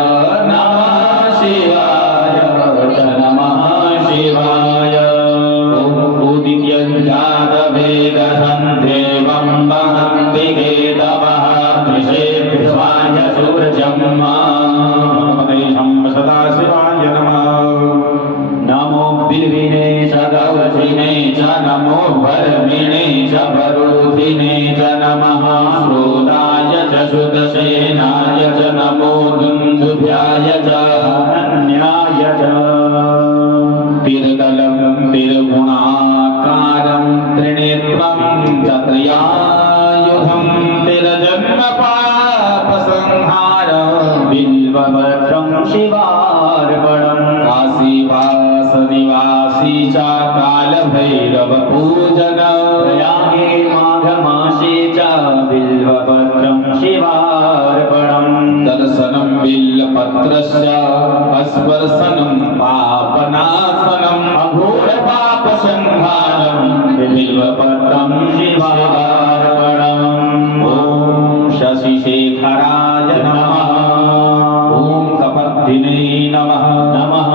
नमः शिवाय च नमः शिवाय ॐ उदित्यं जातवेदसं देवं वहन्ति केतवः त्रिशेभ्यवाय सूर्यं नमः सदाशिवाय नमः नमो बिल्विने च गवसिने च नमो वर्मिणे च वरुधिने च नमः श्रोताय च सुदसेनाय च नमो दुन्दुभ्याय च अनन्याय च तिर्गलं तिर्गुणाकारं त्रिनेत्रं च त्रियायुधं तिर्जन्मपापसंहारं बिल्वपत्रं शिवार्पणं काशीवासनिवासी च कालभैरवपूजन प्रयागे माघमासे च बिल्वपत्रं शिवार्पणं दर्शनं बिल्वपत्रस्य स्पर्शनं पापनाशनम् अघोरपापसंहारं बिल्वपत्रं शिवार्पणम् ॐ शशिशेखराय नमः ॐ कपर्दिने नमः नमः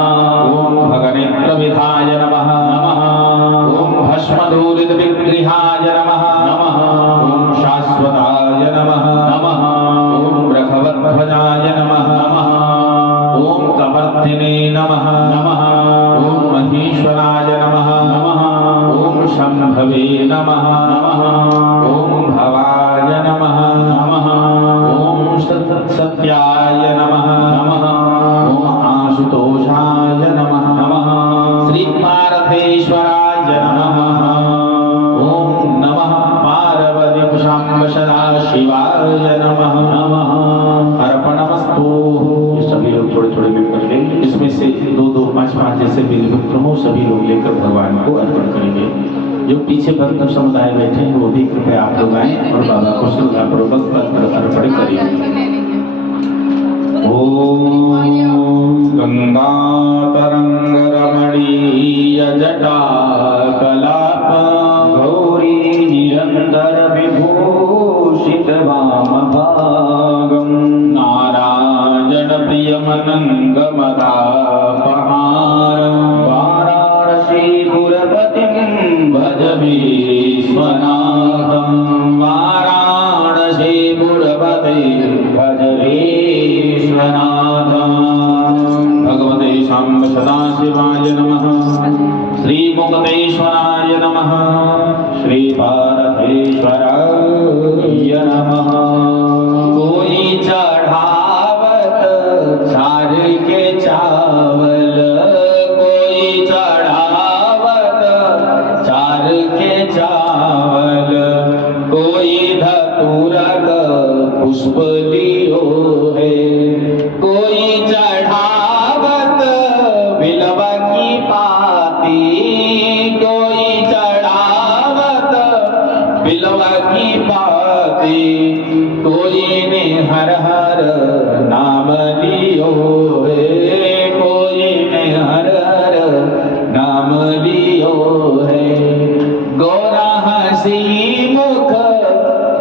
ॐ भगनेत्रविधाय नमः नमः ॐ भस्मदूरितविग्रहाय नमः नमः ॐ शाश्वताय नमः नमः ॐ रघवध्वजाय नमः नमः ॐ कपर्दिने नमः नमः ॐ महेश्वराय नमः नमः ॐ शम्भवे नमः नमः ॐ भवाय नमः नमः ॐ सत्याय नमः नमः ॐ आशुतोषाय नमः नमः श्रीपार्थेश्वराय नमः ॐ नमः पार्वतीशाम्बशदा शिवाय नमः नमः अर्पणमस्तु। सभी लोग थोड़े थोड़े मिलकर इसमें जैसे 2-2, 5-5 जैसे बिल्वपत्र हो सभी लोग लेकर भगवान को अर्पण करेंगे। जो पीछे भक्त समुदाय बैठे हैं वो भी कृपया आप लोग आए और बाबा को श्रद्धापूर्वक अर्पण करें। ओम गंगा तरंग रमणीय जटा कलाप गौरी निरंतर विभूषित वाम भागम नारायण प्रियमनंग मदापहार वाराणसीपुरपतिं भज विश्वनाथं वाराणसीपुरपते भज विश्वनाथं। भगवते शाम्ब सदाशिवाय नमः। श्री मुक्तेश्वराय नमः। श्री पार्थेश्वराय नमः। कोई चढ़ावत चार के चावल, कोई चढ़ावत चार के चावल, कोई धतूरक पुष्प लियो है, कोई चढ़ावत बिलव की पाती, कोई चढ़ावत बिलव की पाती, कोई ने हर हर नाम लियो है, कोई ने हर हर नाम लियो है। गोरा हसी मुख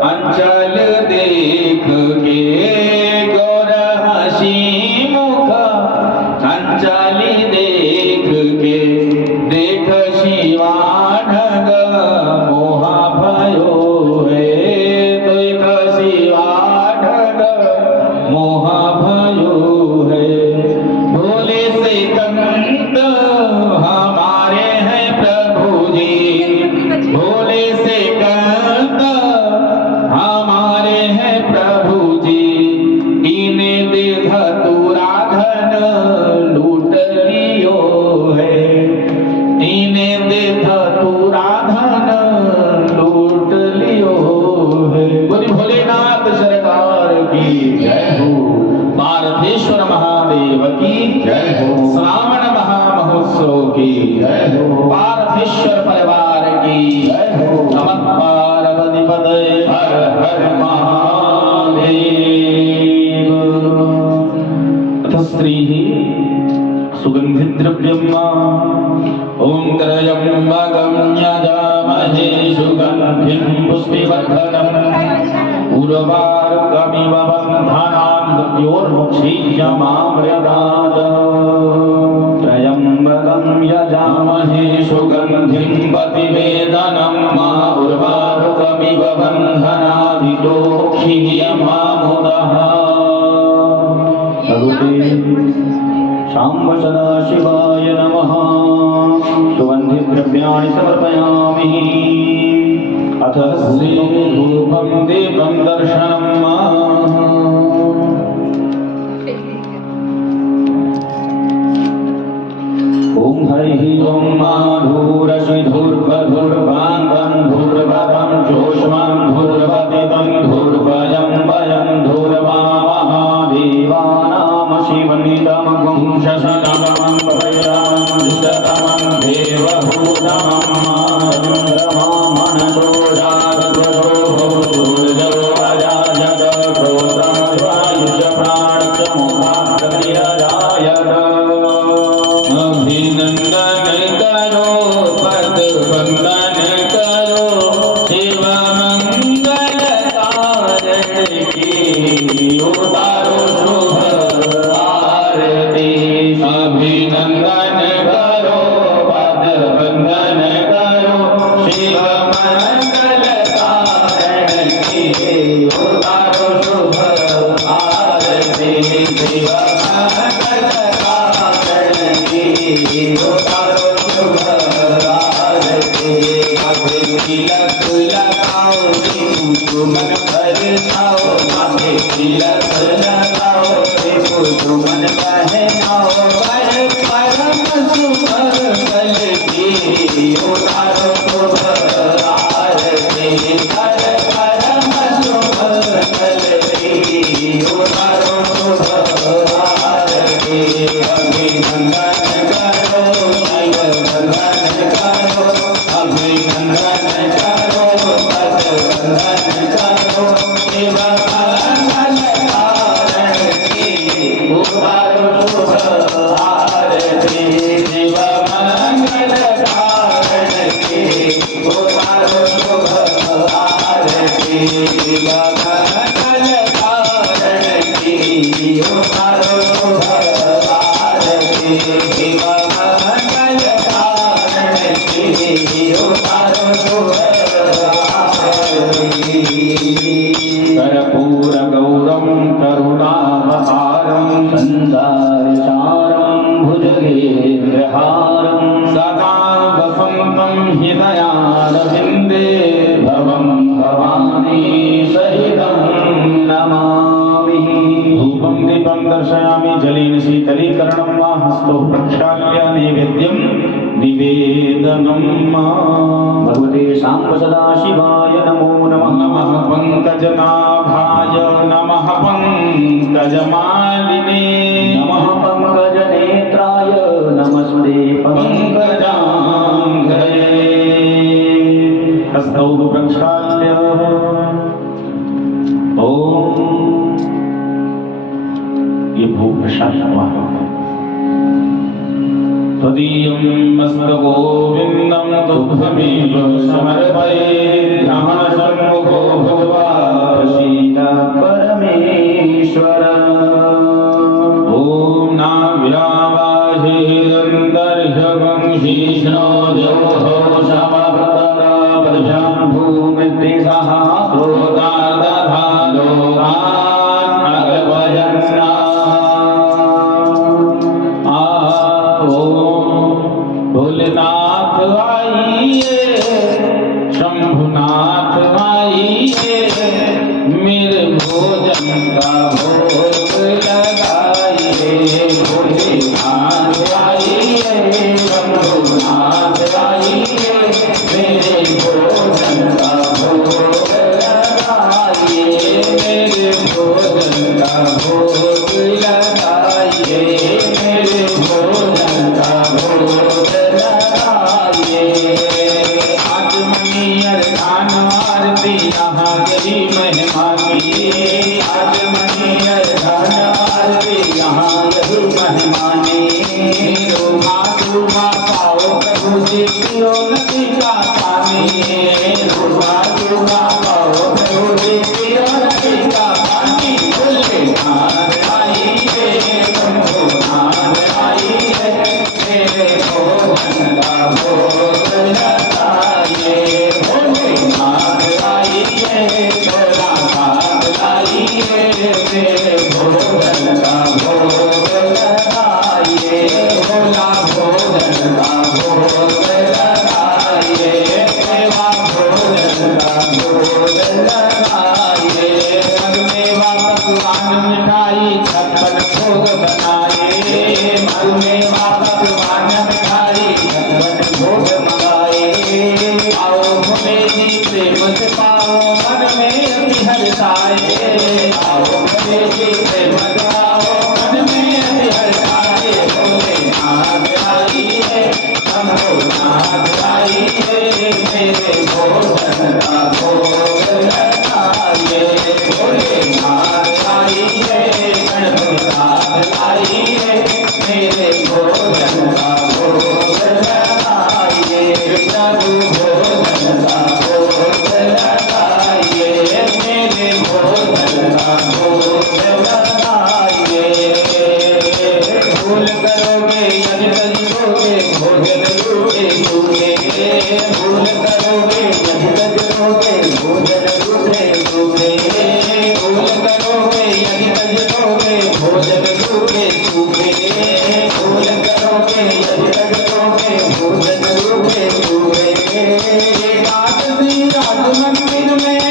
अंचल देख के, गोरा हसी मुख अंचल देख के, देख शिवानग मोहा भयो है, देख शिवानग मोहा भयो है। भोले से कंत हमारे हैं प्रभु जी, भोले से कंत हमारे हैं प्रभु जी, इन्हें दे धतूरा धन लूट लियो है, इन्हें दे धतूरा धन लूट लियो है। बोली भोलेनाथ सरकार की जय हो। पार्थेश्वर महादेव की जय हो। श्रावण महामहोत्सव की जय हो। पार्थेश्वर परिवार की जय हो। नमः पार्वती पतये हर हर महादेव। अथ स्त्रीः सुगन्धिद्रव्यम् ओं त्र्यम्बकं यजामहे सुगन्धिं पुष्टिवर्धनम् उर्वारुकमिव बन्धनान् मृत्योर्मुक्षीयमामृतात्। त्र्यम्बकं यजामहे सुगन्धिं प्रतिवेदनं उर्वारुकमिव बन्धनादितो मुक्षीयमामुदः। भगवते शाम्ब सदाशिवाय नमः। सुगन्धिद्रव्याणि समर्पयामि। अथ धूपं दीपं दर्शनम्। ओं हरिः ओं माधुरसिधुर्वधुर्वाङ्गं धुर्वतं जोष्मं धुर्वतितं धुर्वयं वयं धुर्वामहादेवानां शिवनिदमगुं शशनमं भैरवं दिष्टतमं देवभूतमं अभिनंदन करो पद वंदन करो शिव मंगल कारण की उतारो शुभ आरती। अभिनंदन करो पद वंदन करो शिव मंगल कारण की उतारो शुभ आरती। शिव मंगल कारण की उतारो शुभ आरती। माथे तिलक लगाओ कुसुमन बरसाओ, माथे तिलक लगाओ कुसुमन पहनाओ, पर परम शुभ फल की उतारो शुभ आरती। पर परम शुभ फल की उतारो शुभ आरती। अभिनंदन मंगल कारण की उतारो कर्पूर गौरम करुणावतारम संसारसारं भुजगेन्द्रहारं सदा वसन्तं हृदयारविन्दे भवं भवानी सहितं नमामि। धूपं दीपं दर्शयामि जलेन शीतलीकरणं वा हस्तौ प्रक्षाल्य नैवेद्यं निवेदनं मा। भगवते साम्ब सदाशिवाय नमो नमः। नमः पंकजनाभाय नमः पंकजमालिने नमः पंकजनेत्राय नमस्ते पंकजाङ्घ्रये हस्तौ प्रक्षाल्य ओम ये भोग प्रसाद हुआ तदीयं मस्तगोविन्दं तुभ्यमेव समर्पये ध्यानसम्मुखो भगवा प्रसीद परमेश्वर। ॐ नाव्यावाहिरन्तर्ह्यवंशीष्णो योहो समभ्रतरावजां भूमित्रिसः क्रोधादधालोकान्नगभजन्ना भोलेनाथ आइए शंभुनाथ आइए मेरे भोजन का भोग लगाइए। भोलेनाथ आइए शंभुनाथ आइए मेरे भोजन का भोग लगाइए। मेरे भोजन का भोग लगाइए। मेरे भोजन का भोग आज मनियर धान आरती यहाँ गई महिमा की। आज मनियर धान आरती यहाँ गई महिमा की। रूमा रूमा पाओ प्रभु जी पियो नदी का पानी। रूमा रूमा पाओ प्रभु जी पियो नदी का पानी। भोलेनाथ आइए शंभुनाथ आइए मेरे भोजन का भोग लगाइए। भोलेनाथ आइए भोलानाथ आइए मेरे भोजन का भोग लगाइए। भोला भोजन का भोग लगाइए। मेवा भोजन का भोग लगाइए। मधुमेवा पकवान मिठाई छप्पन भोग बनाए। मधुमेवा पकवान मिठाई छप्पन भोग मंगाए। आओ भोले जी प्रेम से पाओ मन में अति हर्षाए। आओ भोले जी प्रेम से पाओ मन में अति हर्षाए। भोलेनाथ आइए शंभुनाथ आइए मेरे भोजन का भोग लगाइए। भोलेनाथ आइए गणपतिनाथ आइए मेरे भोजन का भोग लगाइए। प्रभु भोजन का भोग लगाइए। मेरे भोजन का भोग लगाइए। भूल करोगे यदि तजोगे भोजन रूठे सूखे। भूल करोगे यदि तजोगे भोजन रूठे सूखे। भूल करोगे यदि तजोगे भोजन रूठे सूखे। भूल करोगे यदि तजोगे भोजन रूठे सूखे। एकादशी राज मंदिर में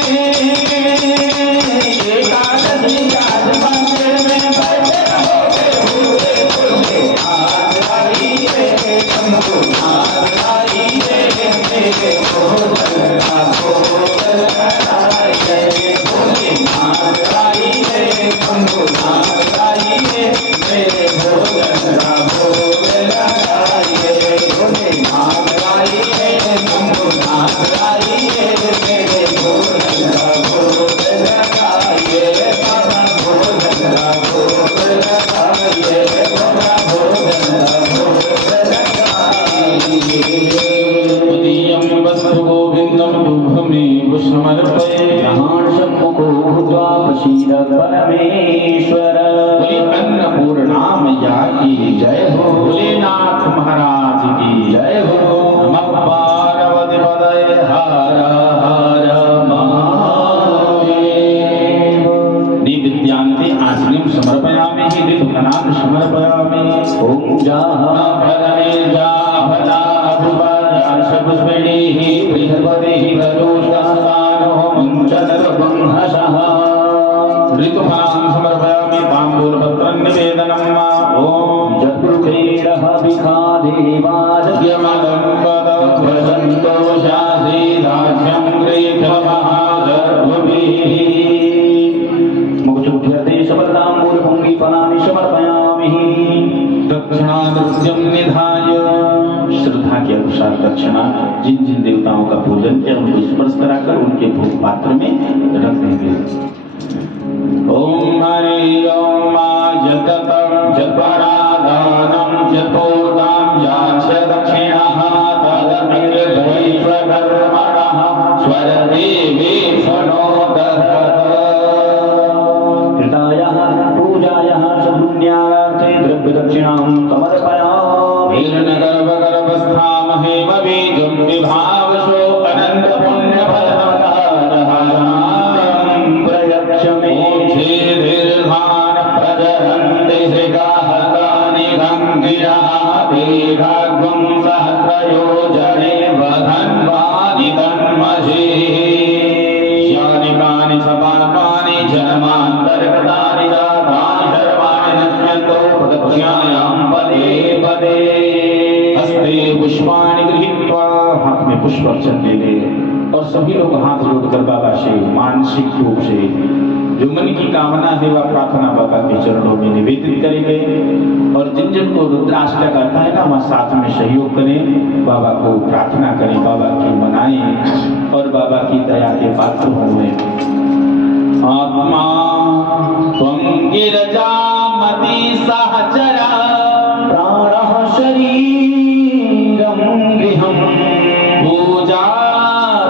एकादशी राज मंदिर में बैठे रहोगे भूले भूले। आज आइए शंभुनाथ आइए मेरे भोजन का भोग लगाइए। भोलेनाथ आइए शंभुनाथ आइए मेरे भोजन का भोग लगाइए। भोलेनाथ आइए शंभुनाथ आइए मेरे भोजन का भोग लगाइए। बाबा भोजन का भोग लगाइए। बाबा भोजन का भोग लगाइए। तदीयं वस्तु गोविन्दं तुभ्यमेव फलनिर्जा फला पुष्पिणीः बृहस्पतिः प्रचोषकानो मुञ्चनरबंहसः ऋतुफलां समर्पयामि ताम्बूलपत्रं निवेदनम् ॐ चतुर्भैरः विखादेवादयमदं वसन्तोषासि दाक्ष्यं ग्रहीतमहागर्भभिः मुखचुभ्यते समर्पयामि समर्पयामि। दक्षिणादृत्यं निधाय श्रद्धा के अनुसार दक्षिणा जिन जिन देवताओं का पूजन किया उनको स्पर्श कराकर उनके भोग पात्र में रख देंगे। ॐ हरि ॐ जततं जपराधानं जपोदां याच दक्षिणः तदमिर्वैश्वकर्मणः स्वरदेवी फणोदः कृतायाः पूजायाः सपुण्यार्थे द्रव्यदक्षिणां समर्पयामि। हिरण्यगर्भगर्भस्थामहेम बीजं विभावसो अनन्तपुण्यफलदं प्रयक्षमे दीर्घान प्रजहन्ति श्रीकाहस्तानि गङ्गिरः दीर्घाग्वं सहस्रयोजने वधन्वानि तन्मषिः यानिकानि सपापानि जन्मान्तर्गतानि जातानि सर्वाणि नश्यन्तो पदपुण्यायां पदे पदे हस्ते पुष्पाणि गृहीत्वा हाथ में पुष्प अर्चन ले ले और सभी लोग हाथ जोड़कर बाबा से मानसिक रूप से जो मन की कामना है वह प्रार्थना बाबा के चरणों में निवेदित करेंगे। और जिन जिन को रुद्राष्टक आता है ना वह साथ में सहयोग करें, बाबा को प्रार्थना करें, बाबा की मनाएं और बाबा की दया के पात्र हुए। आत्मा त्वं गिरजामति सहचरा प्राणः शरीरं गृहं पूजा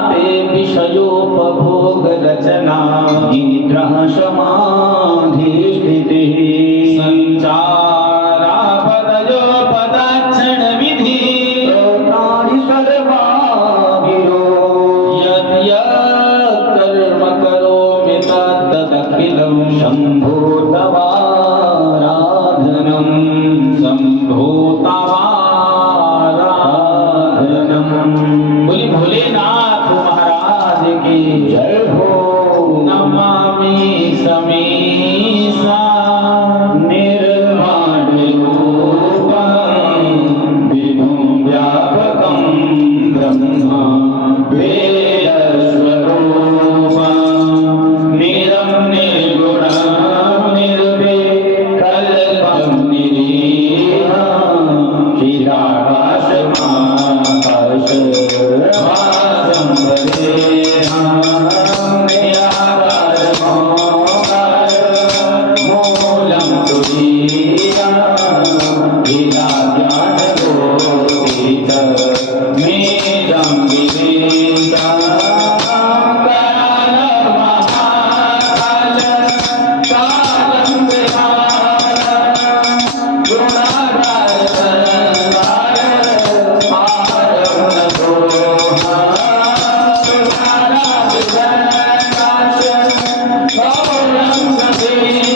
ते विषयोपभोगरचना निद्रः समाधिस्थितिः सञ्चारापदयो पदाक्षणविधि प्रोक्तानि सर्वा गिरो यद् यत् कर्म करोमि तदखिलं शम्भोतवाराधनं सम्भूतवाराधनं बोली भोलेनाथ महाराज की जय हो। नमामि समीसा निर्वाणरूपं विभुं व्यापकं ब्रह्मा वेदस्वरूपं निरं निर्गुणं निर्विकल्पं निरीहं चिदाकाशमाकाशभासं वदेहं मूलं तुरीयं लीलाज्ञानगोपित मेदं विवेकं कालमहाकाल कालं विहारं भजे हम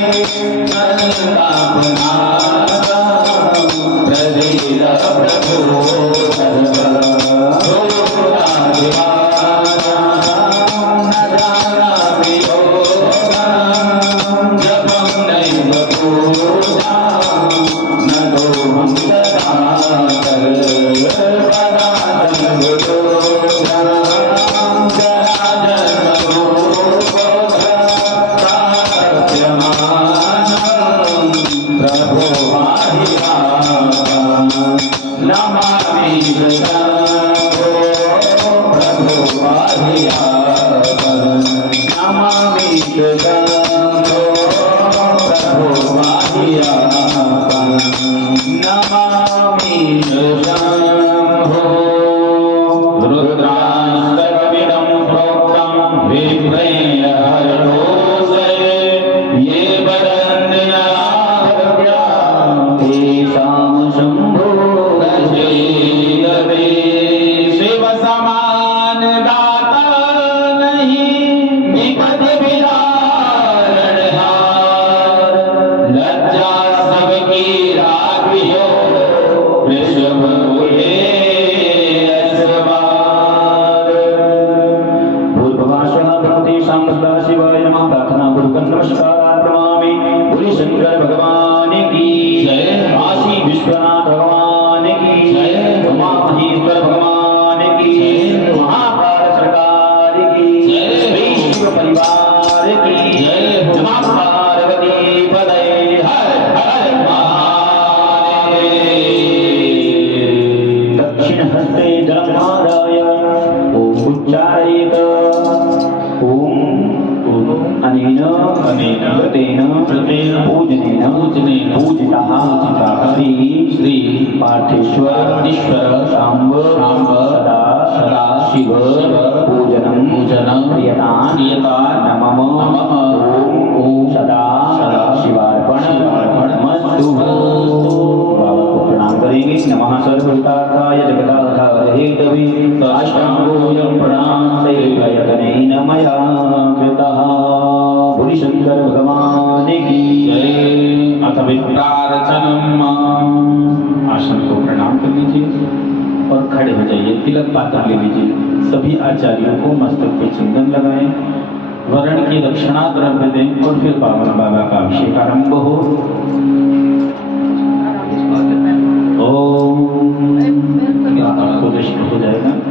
संतापनाशा प्रवीर प्रभो सर्वभूताधिवासा न जानामि योगं जपं नैव पूजा न दोहं सदा सर्वदा पार्थेश्वर शांब सदा शिव पूजनं प्रियतां नमः ओम सदा शिवार्पणमस्तु। बाबा को प्रणाम करेंगे। नमः सर्वभूतार्थाय जगदाधार हेतवे साष्टांगोऽयं प्रणाम सेवयतनेन मया कृतः। बोलिए शंकर भगवान की जय। अथ विप्रार्चनम्। आसन को प्रणाम कर लीजिए और खड़े हो जाइए। तिलक पात्र ले लीजिए। सभी आचार्यों को मस्तक पे चंदन लगाएं, वर्ण की दक्षिणा द्रव्य दें और फिर पावन बाबा का अभिषेक आरंभ हो। ओम आपको दृष्ट हो जाएगा।